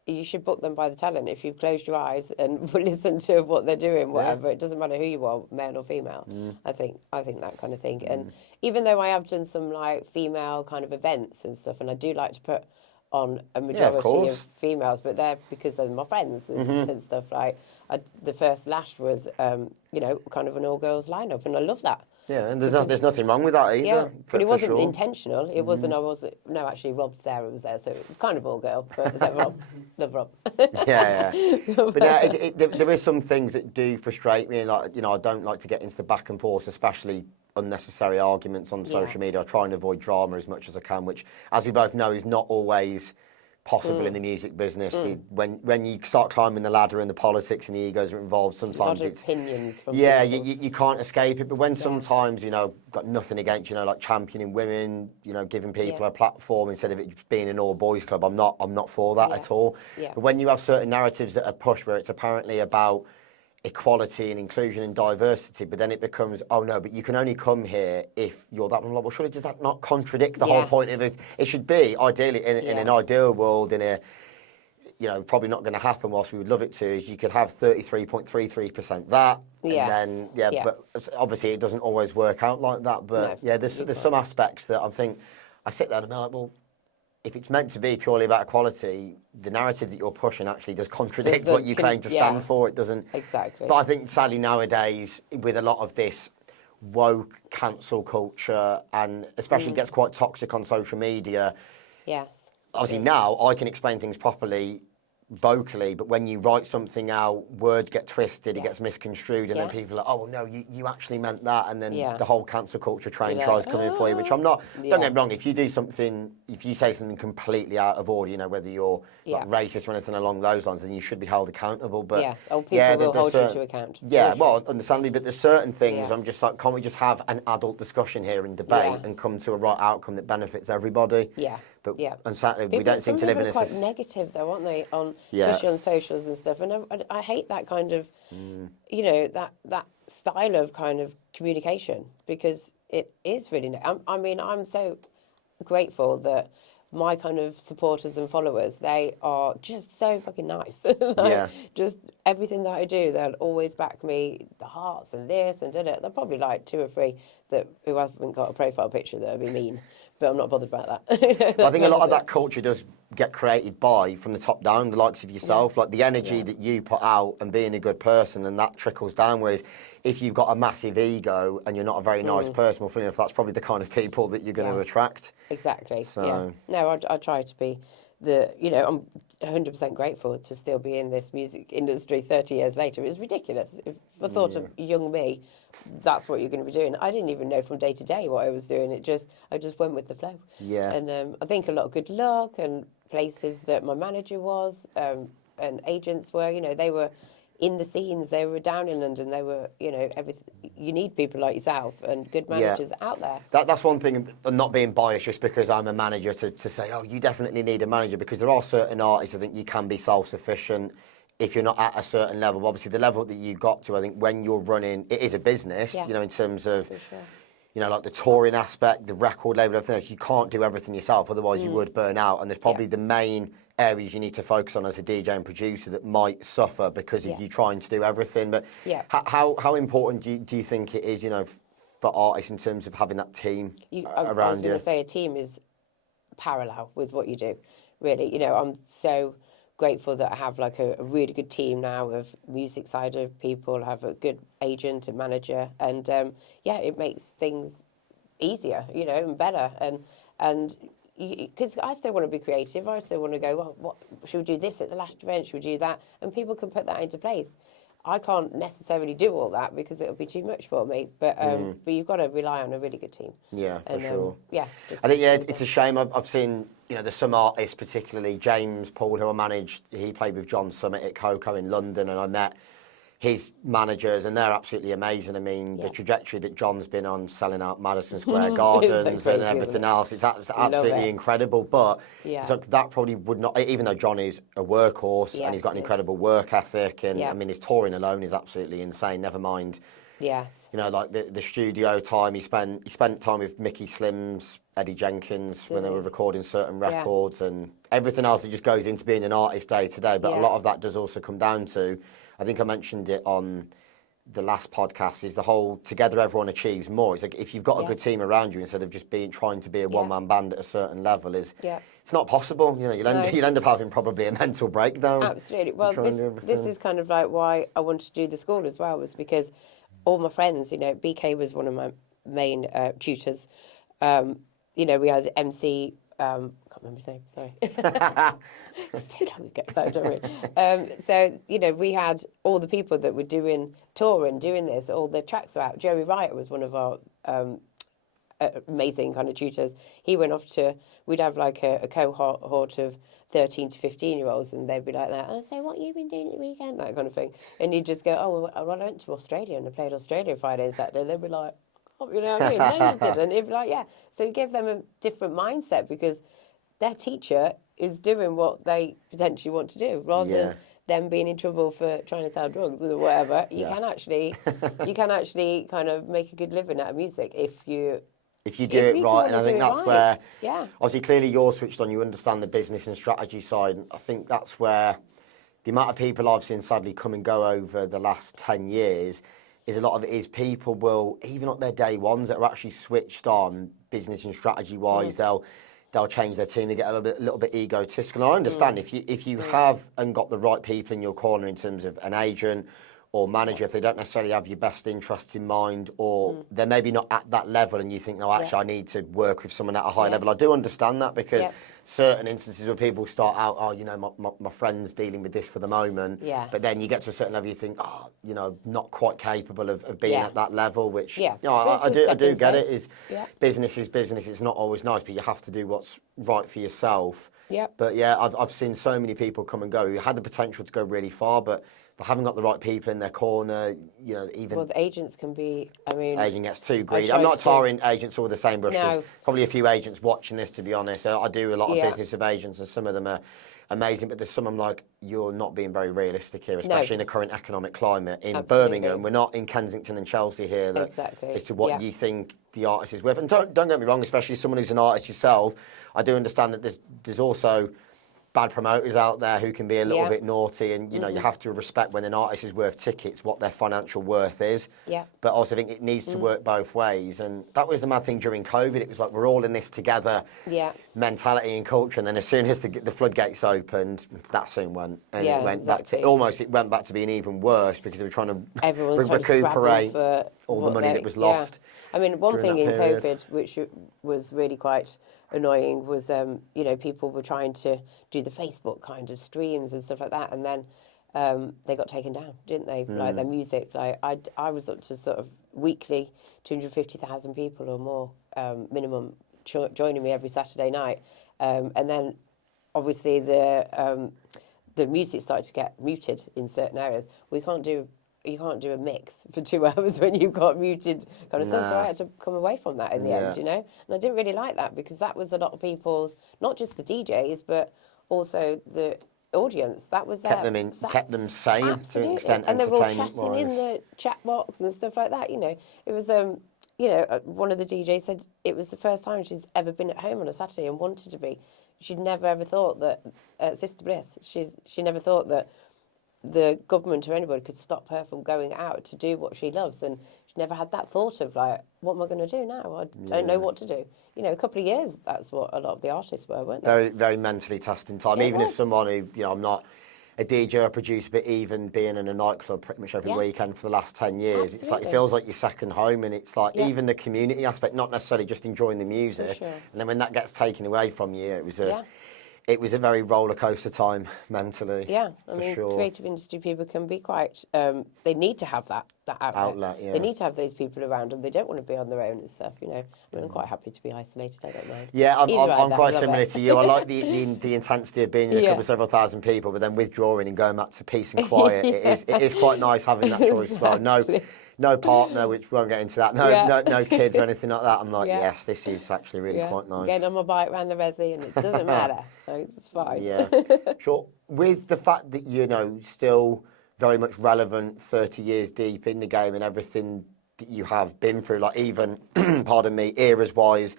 you should book them by the talent. If you've closed your eyes and listen to what they're doing, whatever, it doesn't matter who you are, male or female. I think that kind of thing. And even though I have done some like female kind of events and stuff, and I do like to put on a majority course. of females, but they're because they're my friends and stuff. Like the first Lashed was, kind of an all girls lineup, and I love that. Yeah, and there's nothing wrong with that either. Yeah, but it wasn't sure. intentional. It wasn't. No, actually, Rob Sarah was there, so kind of all girl. But is that Rob? Love Rob. Yeah. But no, there is some things that do frustrate me. Like, I don't like to get into the back and forth, especially unnecessary arguments on social media. I try and avoid drama as much as I can, which, as we both know, is not always possible in the music business. When you start climbing the ladder and the politics and the egos are involved, sometimes it's opinions from people. You can't escape it. But when sometimes, got nothing against, like championing women, giving people a platform instead of it just being an all boys club, I'm not for that at all. Yeah. But when you have certain narratives that are pushed where it's apparently about equality and inclusion and diversity, but then it becomes, oh no, but you can only come here if you're that. I'm like, well, surely does that not contradict the whole point of it? It should be, ideally, in an ideal world, probably not going to happen whilst we would love it to, is you could have 33.33% that, and then, but obviously it doesn't always work out like that, but there's some aspects that I sit there and I'm like, well, if it's meant to be purely about equality, the narrative that you're pushing actually does contradict what you claim to stand for. It doesn't. Exactly. But I think sadly nowadays, with a lot of this woke cancel culture, and especially gets quite toxic on social media. Yes. Obviously now I can explain things properly vocally, but when you write something out, words get twisted, it gets misconstrued, and then people are like, oh, well, no, you actually meant that, and then the whole cancel culture train tries coming for you, which I'm not, don't get me wrong, if you say something completely out of order, whether you're racist or anything along those lines, then you should be held accountable, but people will hold you to account. Yeah, well, understandably, but there's certain things I'm just like, can't we just have an adult discussion here and debate and come to a right outcome that benefits everybody? But and sadly, we don't seem to live in a quite negative though, aren't they? Especially on socials and stuff. And I hate that kind of, that style of kind of communication, because it is really. I'm so grateful that my kind of supporters and followers, they are just so fucking nice. Just everything that I do, they'll always back me, the hearts and this and da-da. They're probably like 2 or 3 who haven't got a profile picture that would be mean. But I'm not bothered about that. I think a lot of that culture does get created from the top down, the likes of yourself, like the energy that you put out and being a good person, and that trickles down. Whereas if you've got a massive ego and you're not a very nice person, well, funny enough, that's probably the kind of people that you're going to attract. Exactly. So. No, I try to be I'm 100% grateful to still be in this music industry 30 years later. It's ridiculous. If I thought of young me, that's what you're going to be doing. I didn't even know from day to day what I was doing. I just went with the flow. Yeah. And I think a lot of good luck and places that my manager was and agents were, they were in the scenes, they were down in London, they were, everything. You need people like yourself and good managers out there. That's one thing, not being biased just because I'm a manager to say, oh, you definitely need a manager, because there are certain artists, I think you can be self-sufficient if you're not at a certain level. Obviously, the level that you got to, I think when you're running, it is a business, in terms of, like the touring aspect, the record label, everything else, you can't do everything yourself, otherwise you would burn out. And there's probably the main areas you need to focus on as a DJ and producer that might suffer because of you trying to do everything. But how important do you think it is, for artists in terms of having that team around you? I was going to say a team is parallel with what you do, really. I'm so grateful that I have like a really good team now of music side of people. I have a good agent and manager, and it makes things easier, and better, and because I still want to be creative. I still want to go, well, what should we do this at the Lashed event? Should we do that? And people can put that into place. I can't necessarily do all that because it'll be too much for me. But you've got to rely on a really good team. Yeah, for sure. I think it's a shame. I've seen there's some artists, particularly James Paul, who I managed. He played with John Summit at Coco in London, and I met his managers, and they're absolutely amazing. I mean, the trajectory that John's been on, selling out Madison Square Gardens and everything else, it's absolutely incredible. But it's like that probably would not, even though John is a workhorse and he's got an incredible work ethic, and I mean, his touring alone is absolutely insane. Never mind, like the studio time he spent time with Mickey Slims, Eddie Jenkins when they were recording certain records, and everything else that just goes into being an artist day to day. But a lot of that does also come down to, I think I mentioned it on the last podcast, is the whole together everyone achieves more. It's like if you've got a good team around you, instead of just trying to be a one-man band at a certain level, it's not possible. You'll end up having probably a mental breakdown. Absolutely. Well, this is kind of like why I wanted to do the school as well, was because all my friends, BK was one of my main tutors. We had MC. Can't remember his name. Sorry. It's too long ago, don't we? So we had all the people that were doing this. All the tracks are out. Joey Wright was one of our amazing kind of tutors. He went off to, we'd have like a cohort of 13 to 15-year-olds, and they'd be like that, oh, so what have you been doing at the weekend? That kind of thing. And he'd just go, oh, well, I went to Australia and I played Australia Friday and Saturday. They'd be like, oh, you know what I mean? No, you didn't. He'd be like, yeah. So he gave them a different mindset because their teacher is doing what they potentially want to do rather than them being in trouble for trying to sell drugs or whatever. You can actually kind of make a good living out of music if you do it right. And I think that's where, obviously clearly you're switched on, you understand the business and strategy side. And I think that's where the amount of people I've seen sadly come and go over the last 10 years is a lot of it is people will, even at their day ones that are actually switched on business and strategy wise, they'll change their team. They get a little bit egotistical. And I understand if you have and got the right people in your corner in terms of an agent or manager, if they don't necessarily have your best interests in mind, or they're maybe not at that level, and you think, no, actually, I need to work with someone at a high level. I do understand that because certain instances where people start out, oh, you know, my friend's dealing with this for the moment, but then you get to a certain level, you think, oh, you know, not quite capable of being at that level, which, you know, I do get it. Is business is business. It's not always nice, but you have to do what's right for yourself. But yeah, I've seen so many people come and go who had the potential to go really far, but they haven't got the right people in their corner, you know, even... Well, the agents can be, I mean... Agent gets too greedy. I'm not tarring agents all with the same brush, because probably a few agents watching this, to be honest. I do a lot of business with agents, and some of them are amazing, but there's some I'm like, you're not being very realistic here, especially in the current economic climate. In Birmingham, we're not in Kensington and Chelsea here, as to what you think the artist is worth. And don't get me wrong, especially someone who's an artist yourself, I do understand that there's also bad promoters out there who can be a little bit naughty, and you know you have to respect when an artist is worth tickets what their financial worth is. But also I think it needs to work both ways, and that was the mad thing during COVID. It was like we're all in this together mentality and culture, and then as soon as the floodgates opened, that soon went, and it went back to it went back to being even worse because they were trying to recuperate all the money that was lost. I mean, one thing in COVID which was really quite annoying was, you know, people were trying to do the Facebook kind of streams and stuff like that, and then they got taken down, didn't they? Like their music, like I was up to sort of weekly 250,000 people or more minimum joining me every Saturday night, and then obviously the music started to get muted in certain areas. You can't do a mix for 2 hours when you've got muted kind of stuff. So I had to come away from that in the end, you know. And I didn't really like that because that was a lot of people's, not just the DJs, but also the audience. That was kept them sane. Absolutely. To an extent. And they were all chatting in the chat box and stuff like that. You know, it was you know, one of the DJs said it was the first time she's ever been at home on a Saturday and wanted to be. She'd never ever thought that Sister Bliss. She never thought that the government or anybody could stop her from going out to do what she loves, and she never had that thought of like, what am I going to do now? I don't know what to do. You know, a couple of years, that's what a lot of the artists were, weren't they? Very, very mentally testing time. Even as someone who, you know, I'm not a DJ or producer, but even being in a nightclub pretty much every weekend for the last 10 years, it's like, it feels like your second home, and it's like even the community aspect, not necessarily just enjoying the music. And then when that gets taken away from you, it was a very roller coaster time mentally. Yeah, I mean, creative industry people can be quite. They need to have that outlet. They need to have those people around them. They don't want to be on their own and stuff. You know, I mean, I'm quite happy to be isolated. I don't mind. Yeah, I'm quite similar to you. I like the intensity of being in a couple of several thousand people, but then withdrawing and going back to peace and quiet. It is quite nice having that choice as well. No partner, which we won't get into that. No kids or anything like that. I'm like, yes, this is actually really quite nice. Getting on my bike around the resi, and it doesn't matter. So it's fine. Yeah, sure. With the fact that, you know, still very much relevant 30 years deep in the game and everything that you have been through, like even, pardon me, eras-wise,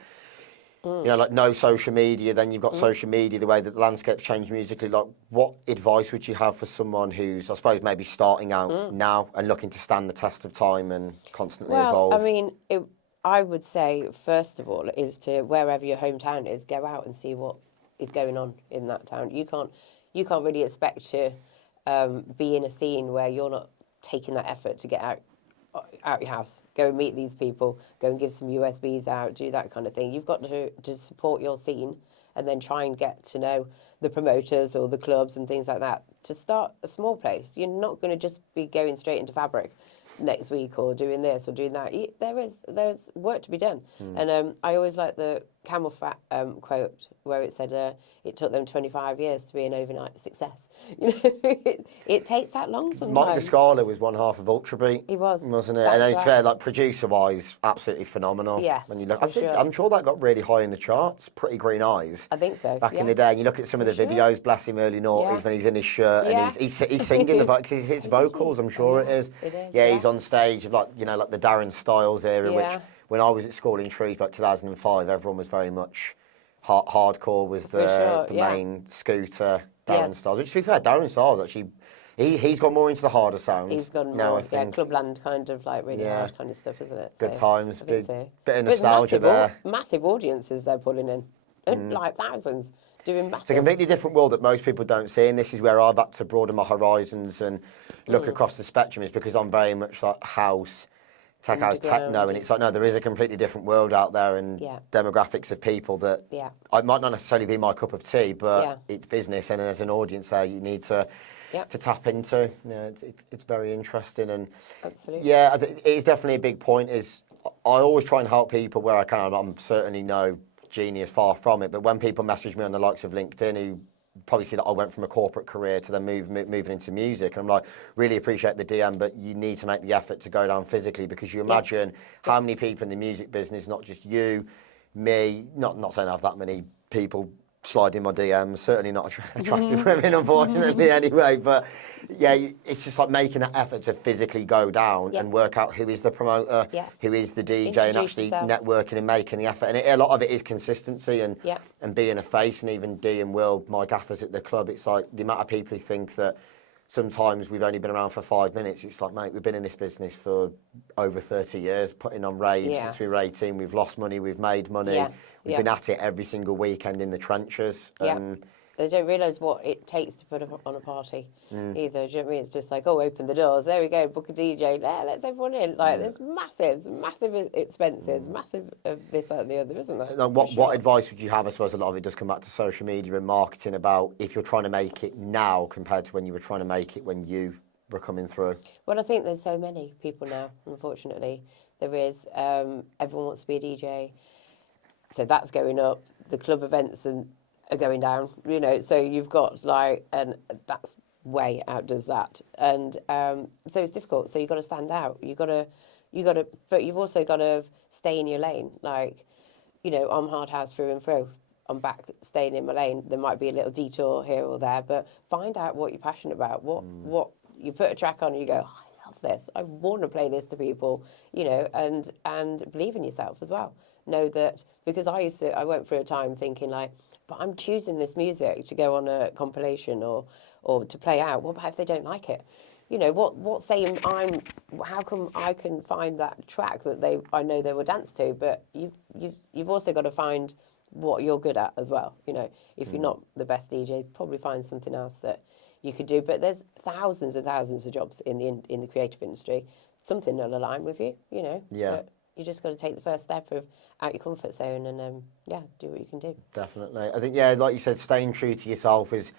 you know, like no social media, then you've got social media, the way that the landscape's changed musically. Like, what advice would you have for someone who's, I suppose, maybe starting out now and looking to stand the test of time and constantly evolve? I mean, I would say, first of all, is to, wherever your hometown is, go out and see what is going on in that town. You can't really expect to be in a scene where you're not taking that effort to get out your house, go and meet these people, go and give some USBs out, do that kind of thing. You've got to support your scene and then try and get to know the promoters or the clubs and things like that. To start a small place, you're not going to just be going straight into fabric next week or doing this or doing that. There's work to be done. And I always like the Camel Fat quote where it said it took them 25 years to be an overnight success. You know, it takes that long sometimes. Mike DeScala was one half of Ultrabeat. He was, wasn't it? That's And it's right. fair, like producer-wise, absolutely phenomenal. Yes, when you look, I'm sure. I'm sure that got really high in the charts. Pretty Green Eyes. I think so. Back in the day, and you look at some of the videos, bless him, early noughties when he's in his shirt and he's singing the his vocals. I'm sure it is. It is. Yeah, he's on stage of like the Darren Styles era, which when I was at school in Shrewsbury, 2005, everyone was very much hardcore was the main scooter. Darren Styles. Which, to be fair, Darren Styles actually, he's gone more into the harder sounds. He's gone now, more, I think. Clubland kind of like really hard kind of stuff, isn't it? Good So, times, I think bit of nostalgia there. Massive audiences they're pulling in, like thousands, doing massive. It's a completely different world that most people don't see, and this is where I've had to broaden my horizons and look across the spectrum, is because I'm very much like house, tech house, techno, and it's like, no, there is a completely different world out there and demographics of people that it might not necessarily be my cup of tea, but it's business, and there's an audience there you need to tap into. Yeah, it's very interesting, and absolutely. Yeah, it is definitely a big point. Is I always try and help people where I can. I'm certainly no genius, far from it, but when people message me on the likes of LinkedIn who probably see that I went from a corporate career to then moving into music, and I'm like, really appreciate the DM, but you need to make the effort to go down physically, because you imagine how many people in the music business, not just you, me, not saying I have that many people slide in my DMs, certainly not attractive women, unfortunately, anyway, but yeah, it's just like making that effort to physically go down and work out who is the promoter, who is the DJ, and actually networking and making the effort. And a lot of it is consistency and being a face. And even Dee and Will, my gaffers at the club, it's like the amount of people who think that sometimes we've only been around for 5 minutes. It's like, mate, we've been in this business for over 30 years, putting on raves since we were 18. We've lost money, we've made money. We've been at it every single weekend in the trenches. They don't realise what it takes to put on a party either. Do you know what I mean? It's just like, oh, open the doors. There we go. Book a DJ. Let's everyone in. Like, there's massive expenses, massive of this, that, and the other, isn't there? Now, what advice would you have? I suppose a lot of it does come back to social media and marketing, about if you're trying to make it now compared to when you were trying to make it when you were coming through. Well, I think there's so many people now, unfortunately. There is. Everyone wants to be a DJ. So that's going up. The club events are going down, you know, so you've got like, and that's way outdoes that, and so it's difficult. So you've got to stand out. You got to, but you've also got to stay in your lane. Like, you know, I'm hard house through and through. I'm back staying in my lane. There might be a little detour here or there, but find out what you're passionate about. What you put a track on and you go, oh, I love this. I want to play this to people, you know, and believe in yourself as well. Know that, because I went through a time thinking like, but I'm choosing this music to go on a compilation or to play out. What about if they don't like it? You know, what saying how come I can find that track that I know they will dance to, but you've also got to find what you're good at as well. You know, if you're not the best DJ, probably find something else that you could do. But there's thousands and thousands of jobs in the creative industry. Something will align with you, you know. Yeah. But you just got to take the first step of out your comfort zone and do what you can do. Definitely. I think, like you said, staying true to yourself is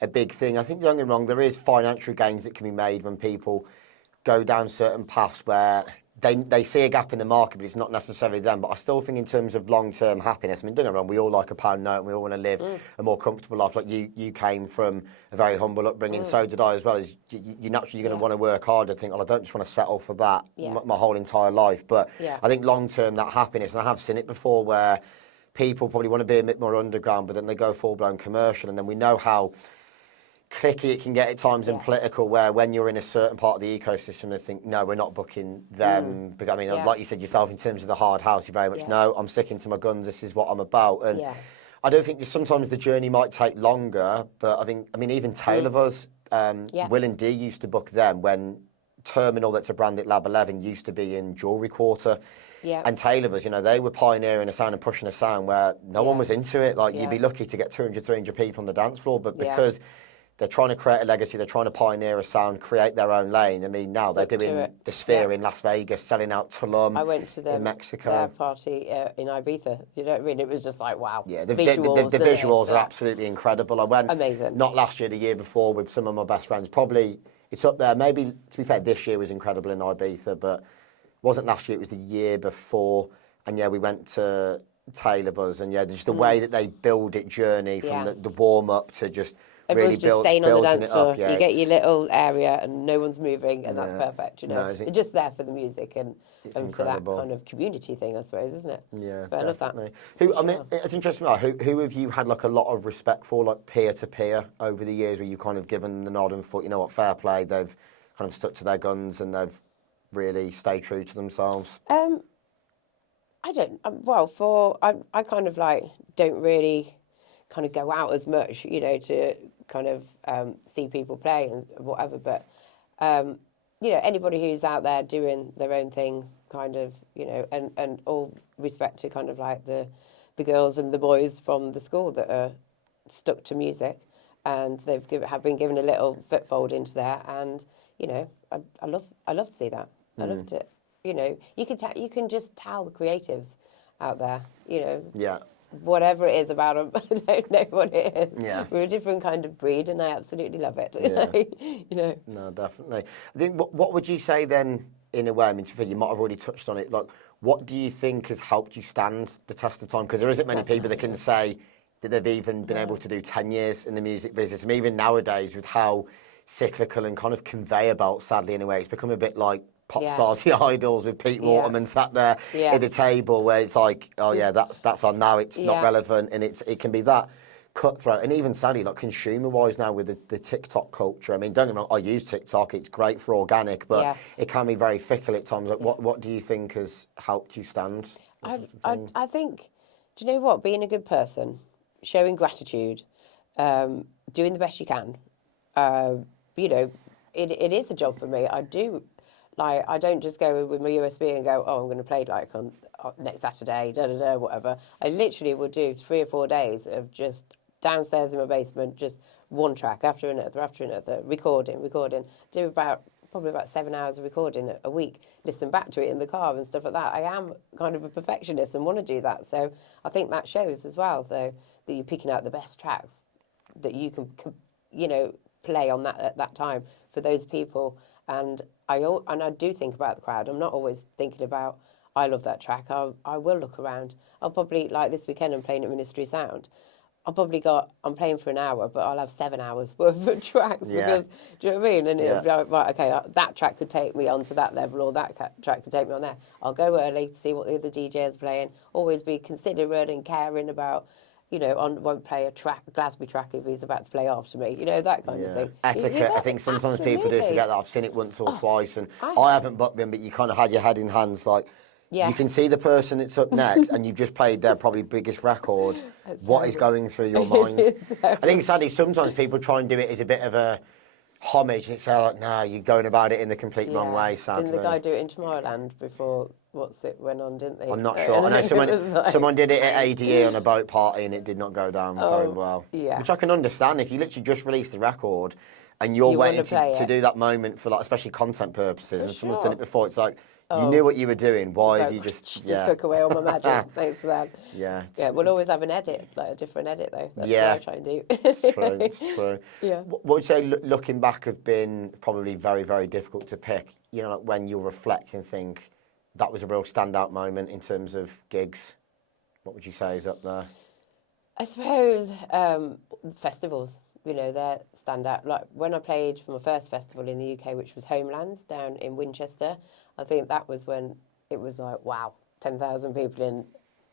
a big thing. I think, don't get me wrong, there is financial gains that can be made when people go down certain paths where they see a gap in the market, but it's not necessarily them. But I still think in terms of long-term happiness, I mean, don't get me wrong, we all like a pound note and we all want to live a more comfortable life. Like you came from a very humble upbringing, so did I as well. As you naturally, you're going to want to work harder, think, well, I don't just want to settle for that my whole entire life. But I think long-term, that happiness, and I have seen it before where people probably want to be a bit more underground, but then they go full-blown commercial, and then we know how clicky it can get at times and political, where when you're in a certain part of the ecosystem they think, no, we're not booking them. But I mean, like you said yourself, in terms of the hard house, you very much no, I'm sticking to my guns, this is what I'm about. And I don't think sometimes the journey might take longer, but I mean even Taylor of Us, Will and Dee used to book them when Terminal, that's a brand at Lab 11, used to be in Jewellery Quarter. And Taylor of Us, you know, they were pioneering a sound and pushing a sound where no one was into it. Like, you'd be lucky to get 200, 300 people on the dance floor, but because they're trying to create a legacy, they're trying to pioneer a sound, create their own lane. I mean, now they're doing the Sphere in Las Vegas, selling out Tulum I went to in Mexico. Their party in Ibiza. You know what I mean? It was just like, wow. Yeah, the visuals are absolutely incredible. I went, amazing. Not last year, the year before, with some of my best friends. Probably it's up there. Maybe, to be fair, this year was incredible in Ibiza, but it wasn't last year, it was the year before. And yeah, we went to Taylor Buzz, and yeah, just the way that they build it journey from the warm-up to just everyone's really just staying on the building dance it up. floor. Yeah, you get your little area and no one's moving, and that's Yeah. perfect. You know, No, they're just there for the music and for that incredible. kind of community thing, I suppose, isn't it? Yeah, but definitely. I love that. Who I mean, it's interesting. Who have you had like a lot of respect for, like peer to peer, over the years, where you kind of given the nod and thought, you know what, fair play. They've kind of stuck to their guns and they've really stayed true to themselves. I don't. I kind of like don't really kind of go out as much, you know, to kind of see people play and whatever. But you know, anybody who's out there doing their own thing, kind of, you know, and all respect to kind of like the girls and the boys from the school that are stuck to music, and have been given a little foothold into there, and you know, I love to see that. I love to. You know, you can just tell the creatives out there, you know. Yeah. Whatever it is about them, I don't know what it is. Yeah. We're a different kind of breed, and I absolutely love it. Yeah. You know. No, definitely. I think what would you say then, in a way? I mean, you might have already touched on it. Like, what do you think has helped you stand the test of time? Because there isn't many people that can say that they've even been able to do 10 years in the music business. I mean, even nowadays, with how cyclical and kind of conveyor belt, sadly, in a way, it's become a bit like pop stars, the idols with Pete Waterman sat there at the table, where it's like, oh yeah, that's on now. It's not relevant, and it can be that cutthroat. And even sadly, like consumer wise now with the TikTok culture. I mean, don't get me wrong, I use TikTok. It's great for organic, but it can be very fickle at times. Like, what do you think has helped you stand? I think, do you know what? Being a good person, showing gratitude, doing the best you can. You know, it is a job for me. I do. Like, I don't just go with my USB and go, oh, I'm going to play like on next Saturday, whatever. I literally will do 3 or 4 days of just downstairs in my basement, just one track after another, recording. Do probably about 7 hours of recording a week, listen back to it in the car and stuff like that. I am kind of a perfectionist and want to do that. So I think that shows as well, though, that you're picking out the best tracks that you can, you know, play on that at that time for those people. And I do think about the crowd. I'm not always thinking about, I love that track. I will look around. I'll probably, like this weekend, I'm playing at Ministry Sound. I'm playing for an hour, but I'll have 7 hours worth of tracks because, do you know what I mean? And it'll be like, right, okay, that track could take me onto that level, or that track could take me on there. I'll go early to see what the other DJ is playing. Always be considerate and caring about, you know, won't play a Glasby track if he's about to play after me. You know, that kind of thing. Etiquette. I think sometimes people do forget that. I've seen it once or twice, and I haven't booked them, but you kind of had your head in hands, like, you can see the person that's up next, and you've just played their probably biggest record. What is going through your mind? I think, sadly, sometimes people try and do it as a bit of a homage, and it's like, nah, you're going about it in the complete wrong way, sadly. Didn't the guy do it in Tomorrowland before went on, didn't they? I'm not sure. I know someone did it at ADE on a boat party, and it did not go down very well. Yeah. Which I can understand. If you literally just released the record and you're waiting to do that moment for, like, especially content purposes, and someone's done it before, it's like, you knew what you were doing. Why have you just took away all my magic? Thanks for that. Yeah. Yeah, we'll always have an edit, like a different edit, though. That's what I try and do. It's true. It's true. Yeah. What would you say, looking back, have been probably very, very difficult to pick? You know, like when you reflect and think that was a real standout moment in terms of gigs. What would you say is up there? I suppose festivals. You know, they're standout. Like when I played for my first festival in the UK, which was Homelands down in Winchester, I think that was when it was like, wow, 10,000 people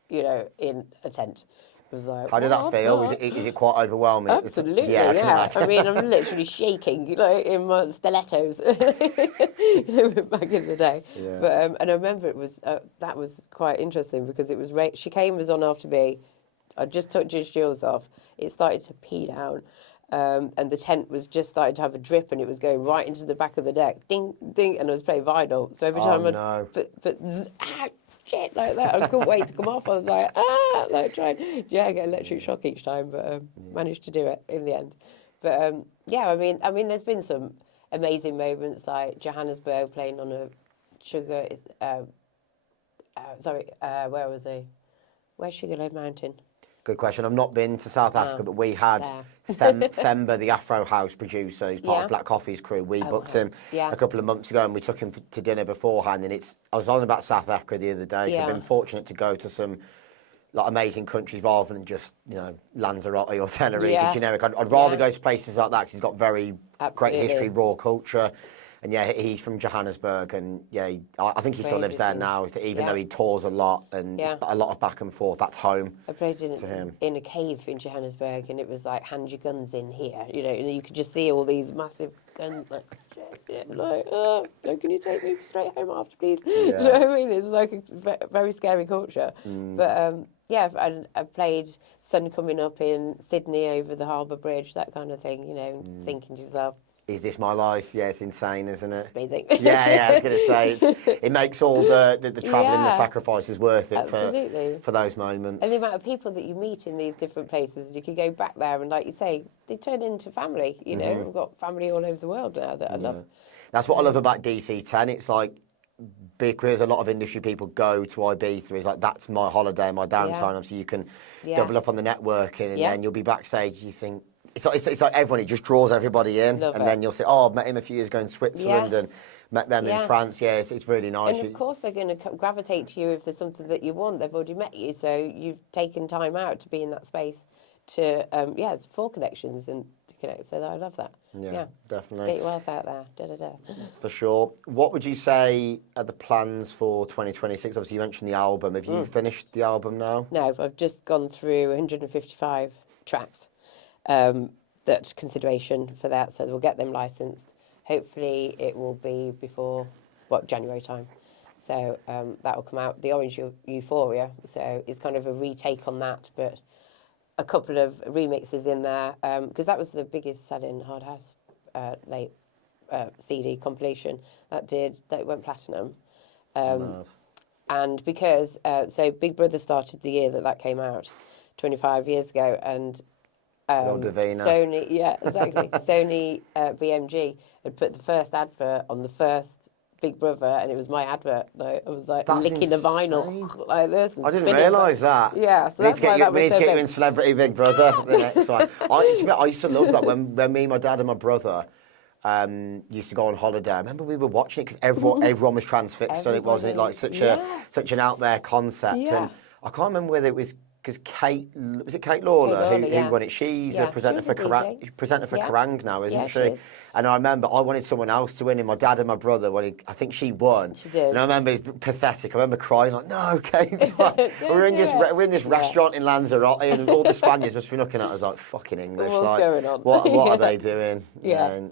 in a tent. It was like, how did that feel? Is it quite overwhelming? Absolutely, yeah. I mean, I'm literally shaking, you know, in my stilettos, you know, back in the day. Yeah. But and I remember it was that was quite interesting because it was She Came was on after me. I just took Judge Jules off. It started to pee down. And the tent was just starting to have a drip, and it was going right into the back of the deck, ding, ding, and I was playing vinyl. So every time I'd put shit like that, I couldn't wait to come off. I was like, like trying, get electric shock each time, but managed to do it in the end. But I mean, there's been some amazing moments like Johannesburg playing on a sugar. Where was he? Where's Sugarloaf Mountain? Good question. I've not been to South Africa, but we had Themba, the Afro House producer, who's part of Black Coffee's crew. We booked him a couple of months ago, and we took him to dinner beforehand. And I was on about South Africa the other day, 'cause I've been fortunate to go to some like amazing countries rather than just Lanzarote or Tenerife, generic. I'd rather go to places like that because he's got very great history, raw culture. And he's from Johannesburg, and I think he still lives there now. Even though he tours a lot and it's a lot of back and forth, that's home. I played to him in a cave in Johannesburg, and it was like, hand your guns in here, and you could just see all these massive guns, like, no, can you take me straight home after, please? You know what I mean? It's like a very scary culture. But I played Sun Coming Up in Sydney over the Harbour Bridge, that kind of thing, thinking to yourself, is this my life? Yeah, it's insane, isn't it? It's amazing. I was going to say, it makes all the travelling and the sacrifices worth it for those moments. And the amount of people that you meet in these different places, and you can go back there and, like you say, they turn into family, We've got family all over the world now that I love. That's what I love about DC10. It's like, because a lot of industry people go to Ibiza, it's like, that's my holiday, my downtime. Obviously, you can double up on the networking, and then you'll be backstage, you think, It's like everyone, it just draws everybody in. Then you'll say, I met him a few years ago in Switzerland and met them in France. Yeah, it's really nice. And of course they're going to gravitate to you if there's something that you want. They've already met you, so you've taken time out to be in that space to, for connections and to connect. So I love that. Yeah, definitely. Get your ass out there. For sure. What would you say are the plans for 2026? Obviously, you mentioned the album. Have you finished the album now? No, I've just gone through 155 tracks. That consideration for that, so we'll get them licensed. Hopefully it will be before January time, so that will come out. The Orange Euphoria, so it's kind of a retake on that, but a couple of remixes in there, because that was the biggest selling Hard House late CD compilation that went platinum, and because so Big Brother started the year that came out 25 years ago, and Sony, exactly. Sony BMG had put the first advert on the first Big Brother, and it was my advert. Like, I was like licking the vinyl like this. And I didn't realise that. Yeah, so that's why that was so big. We need to get you in Celebrity Big Brother the next one. I used to love that when me, my dad, and my brother used to go on holiday. I remember we were watching it because everyone was transfixed, so it wasn't like such an out there concept. And I can't remember whether it was. Because Kate Lawler, who won it, she's a presenter for Kerrang now, isn't she? Is. And I remember I wanted someone else to win, and my dad and my brother, I think she won. She did. And I remember it was pathetic. I remember crying like, no, Kate. we're in this restaurant in Lanzarote, and all the Spaniards must be looking at us like, fucking English. What's going on? What are they doing?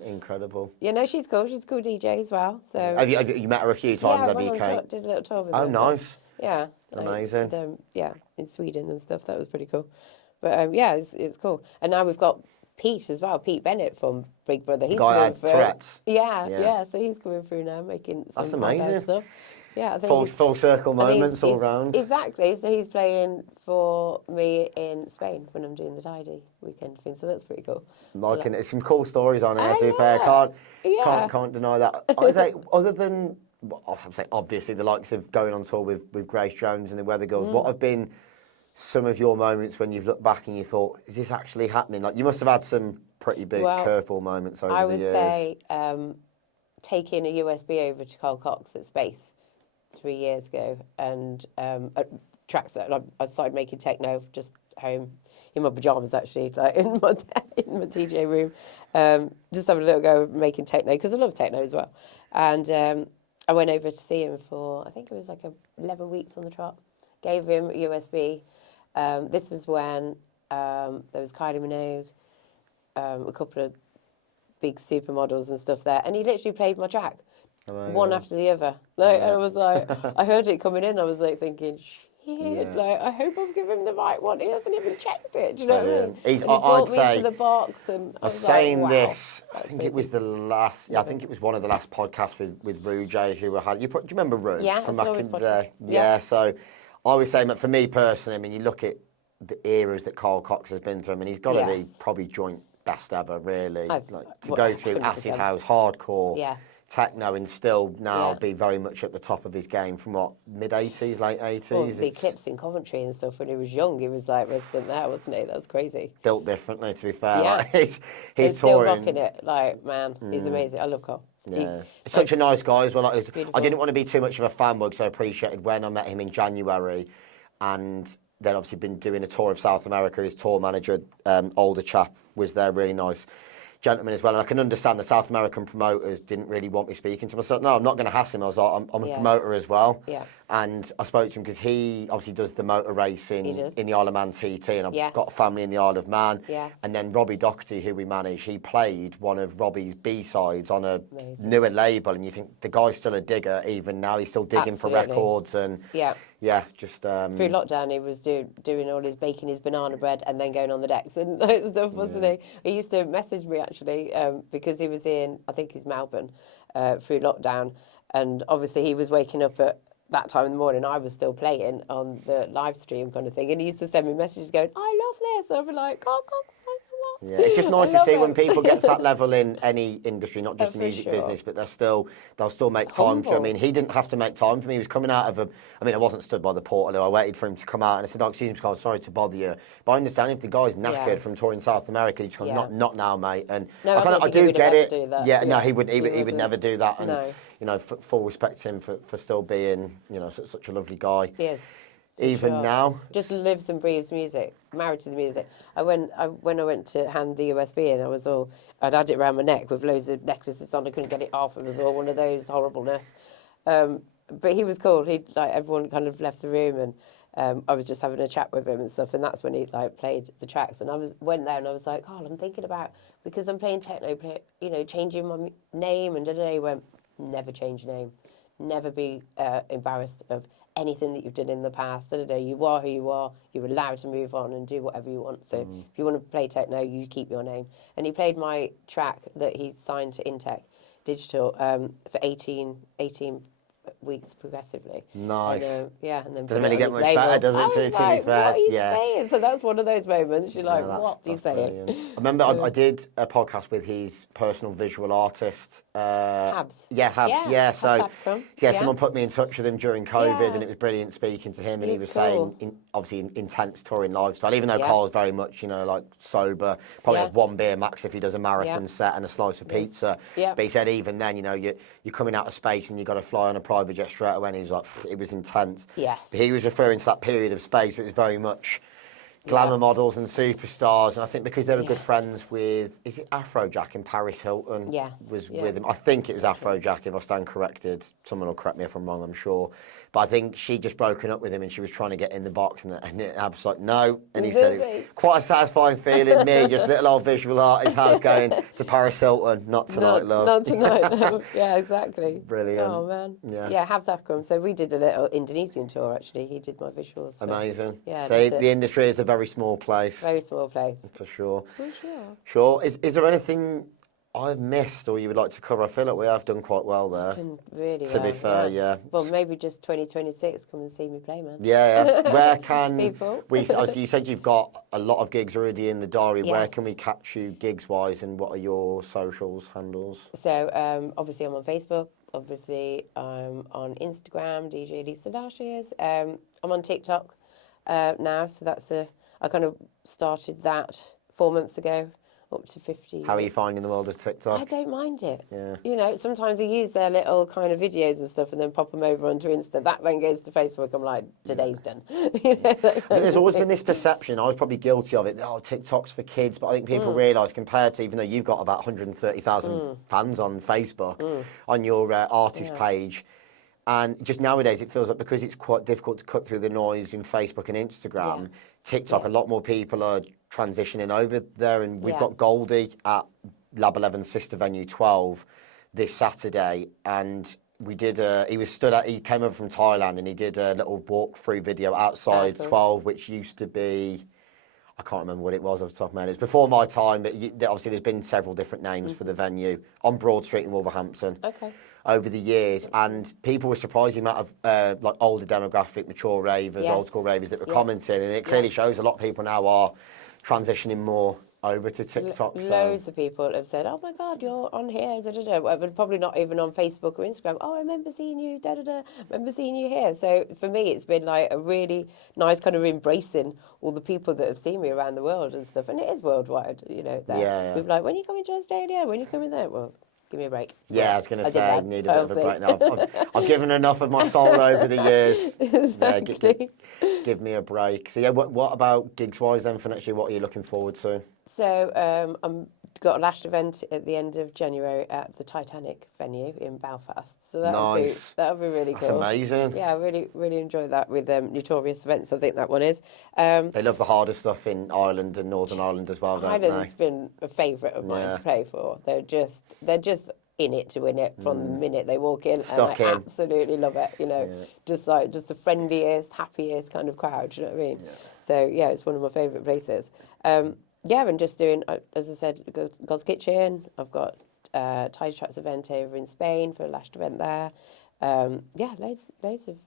Incredible. Yeah, no, she's cool. She's a cool DJ as well. So have you met her a few times, have you, Kate? Did a little tour with her. Oh, nice. Yeah. Amazing. In Sweden and stuff. That was pretty cool. But it's cool. And now we've got Pete as well, Pete Bennett from Big Brother. He's guy had Tourette's. Yeah. So he's coming through now, making some That's amazing stuff. Yeah, I think full circle moments all round. Exactly. So he's playing for me in Spain when I'm doing the tidy weekend thing. So that's pretty cool. There's some cool stories on here. To be fair, can't deny that. I say, other than. I'd say obviously the likes of going on tour with Grace Jones and the Weather Girls. What have been some of your moments when you've looked back and you thought, is this actually happening? Like, you must have had some pretty big curveball moments over the years. I would say taking a USB over to Carl Cox at Space 3 years ago, and tracks that I started making techno just home in my pajamas, actually, like in my DJ room, just having a little go making techno because I love techno as well, and. I went over to see him for, I think it was like 11 weeks on the trot. Gave him a USB. This was when there was Kylie Minogue, a couple of big supermodels and stuff there. And he literally played my track, one after the other. I was like, I heard it coming in. I was like thinking, shit, like, I hope I've given him the right one. He hasn't even checked it. Do you know what I mean? He brought me to the box, and I was saying like, wow, this. I think it was the last. Yeah, I think it was one of the last podcasts with Rue J, who I had. Do you remember Rue? Yeah, from back in the day. Yeah. So I was saying that for me personally, I mean, you look at the eras that Carl Cox has been through. I mean, he's got to be probably joint best ever, really. I've- Like to go through 100%. acid house, hardcore, Yes. techno, and still now Yeah. be very much at the top of his game from what, mid-80s, late 80s? Well, the Eclipse in Coventry and stuff when he was young, he was like resident there, wasn't he? That was crazy. Built differently, to be fair. Yeah. Like, he's He's still touring. rocking it. Like, man, he's amazing. I love Carl. Yeah. Such a nice guy as well. Like, I Beautiful. didn't want to be too much of a fanboy because I appreciated when I met him in January, and then obviously been doing a tour of South America. His tour manager, older chap, was there, really nice gentleman as well. And I can understand the South American promoters didn't really want me speaking to him. I said, no, I'm not going to hassle him. I was like, I'm a Yeah. promoter as well. Yeah. And I spoke to him because he obviously does the motor racing He does. in the Isle of Man TT, and I've Yes. got a family in the Isle of Man. Yes. And then Robbie Doherty, who we manage, he played one of Robbie's B-sides on a Amazing. newer label, and you think the guy's still a digger even now. He's still digging for Absolutely. records, and Yeah. just Through lockdown, he was doing all his baking his banana bread and then going on the decks and that stuff, wasn't he? He used to message me actually because he was in, I think he's Melbourne, through lockdown, and obviously he was waking up at that time in the morning. I was still playing on the live stream kind of thing, and he used to send me messages going, "I love this." And I'd be like, "Oh God, what?" Yeah, it's just nice I to love see it. when people get to that level in any industry, not just the For music sure. business, but they'll still make time for you. I Humble. mean, he didn't have to make time for me. He was coming out of I wasn't stood by the portal. I waited for him to come out, and I said, "Oh, excuse me, Carl, sorry to bother you, but I understand if the guy's knackered Yeah. from touring South America, he's gone, Yeah. not now, mate." And No, I don't I think he do would get have it. ever do that. Yeah, no, Yeah. he would wouldn't. never do that. And No. full respect to him for still being such a lovely guy. He is. Even Sure. now, Just lives and breathes music. Married to the music. When I went to hand the USB in, I'd had it around my neck with loads of necklaces on. I couldn't get it off. It was all one of those horribleness. But he was cool. Everyone kind of left the room, and I was just having a chat with him and stuff. And that's when he played the tracks. And went there and I was like, "Oh, I'm thinking about, because I'm playing techno, changing my name." And he went, "Never change your name. Never be embarrassed of anything that you've done in the past. You are who you are. You're allowed to move on and do whatever you want. So if you want to play techno, you keep your name." And he played my track that he signed to Intech Digital for 18 weeks progressively. Nice. And, and then Doesn't put really it get on much his better, label. does it, I to was be like, fair? what are you Yeah. saying? So that's one of those moments. You're like, Yeah, what are you saying? brilliant. I remember I did a podcast with his personal visual artist. Habs. Yeah, Habs. Yeah, Yeah, Habs so African. yeah, Yeah. someone put me in touch with him during COVID, Yeah. and it was brilliant speaking to him. And he He's was cool. saying, obviously, intense touring lifestyle. Even though Yeah. Carl's very much, sober, probably Yeah. has one beer max if he does a marathon Yeah. set and a slice of pizza. Yeah. But he said even then, you're coming out of space and you got to fly on a private jet straight away. And he was like, it was intense. Yes. But he was referring to that period of space, which was very much glamour Yeah. models and superstars, and I think because they were good Yes. friends with, is it Afrojack and Paris Hilton? Yes, Was yeah. with him. I think it was Afrojack, if I stand corrected. Someone will correct me if I'm wrong, I'm sure. But I think she'd just broken up with him and she was trying to get in the box, and Ab's like, no. And he said it was quite a satisfying feeling. Me, just little old visual artist, has going to Paris Hilton, not tonight, love. Not tonight, no. Yeah, exactly. Brilliant. Oh, man. Yeah. Yeah, Habs African. So we did a little Indonesian tour, actually. He did my visuals. for- Amazing. Yeah, So that's it. the industry is a very small place. Very small place. For sure. For sure. Sure. Is there anything I've missed or you would like to cover? I feel like we have done quite well there. Done really To be well, fair, yeah. Well, maybe just 2026, come and see me play, man. Yeah. Where can People. as you said, you've got a lot of gigs already in the diary. Where Yes. can we catch you gigs wise, and what are your socials handles? So, obviously, I'm on Facebook. Obviously, I'm on Instagram, DJ Lisa Lashed. I'm on TikTok now, so I kind of started that 4 months ago, up to 50. How are you finding the world of TikTok? I don't mind it. Yeah. Sometimes I use their little kind of videos and stuff and then pop them over onto Insta. That then goes to Facebook. I'm like, today's done. I think there's always been this perception, I was probably guilty of it, TikTok's for kids, but I think people realise, compared to, even though you've got about 130,000 fans on Facebook, on your artist page, and just nowadays it feels like, because it's quite difficult to cut through the noise in Facebook and Instagram, TikTok, a lot more people are transitioning over there, and we've got Goldie at Lab 11 Sister Venue 12 this Saturday, and we did he came over from Thailand and he did a little walkthrough video outside 12, which used to be, I can't remember what it was off the top of my head. It's before my time, but obviously there's been several different names for the venue on Broad Street in Wolverhampton. Okay. Over the years, and people were surprised the amount of like older demographic, mature ravers, Yes. old school ravers that were commenting, and it clearly shows a lot of people now are transitioning more over to TikTok. Loads of people have said, "Oh my God, you're on here." Da, da, da. But probably not even on Facebook or Instagram. Oh, I remember seeing you. Da da da. Remember seeing you here. So for me, it's been like a really nice kind of embracing all the people that have seen me around the world and stuff. And it is worldwide, you know. Yeah. People are like, when are you coming to Australia? When are you coming there? Well, give me a break. Yeah, I was going to say, I need a bit of a see. break now. I've given enough of my soul over the years. Exactly. Yeah, give me a break. So, yeah, what about gigs-wise then for next year? What are you looking forward to? So I'm got a Lashed event at the end of January at the Titanic venue in Belfast. So that'll be really That's cool. amazing. Yeah, I really enjoy that with Notorious Events. I think that one is. They love the harder stuff in Ireland and Northern Ireland as well, don't Ireland's they? been a favourite of mine to play for. They're just in it to win it from the minute they walk in. Stuck and I in. absolutely love it. You know, just the friendliest, happiest kind of crowd. Do you know what I mean? Yeah. So yeah, it's one of my favourite places. Yeah, and just doing, as I said, Godskitchen. I've got Tidy Tracks event over in Spain for a Lashed event there. Yeah, loads of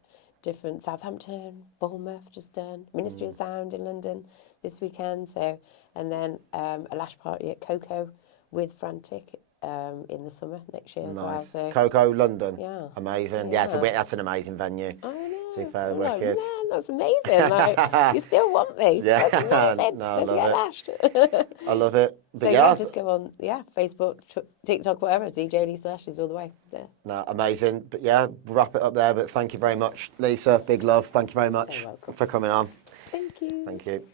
different, Southampton, Bournemouth just done, Ministry of Sound in London this weekend. So, and then a Lash party at Coco with Frantic in the summer next year as well. So, Coco, London. Yeah. Amazing. Yeah. Yeah, that's an amazing venue. I know. To be fair, I'm like, wicked. man, that's amazing. Like, you still want me. Yeah. That's amazing. No, I Let's love get it. Lashed. I love it. But So yeah, just go on, Facebook, TikTok, whatever. DJ Lisa Lashed is all the way there. no, amazing. But yeah, wrap it up there. But thank you very much, Lisa. Big love. Thank you very much welcome. for coming on. Thank you. Thank you.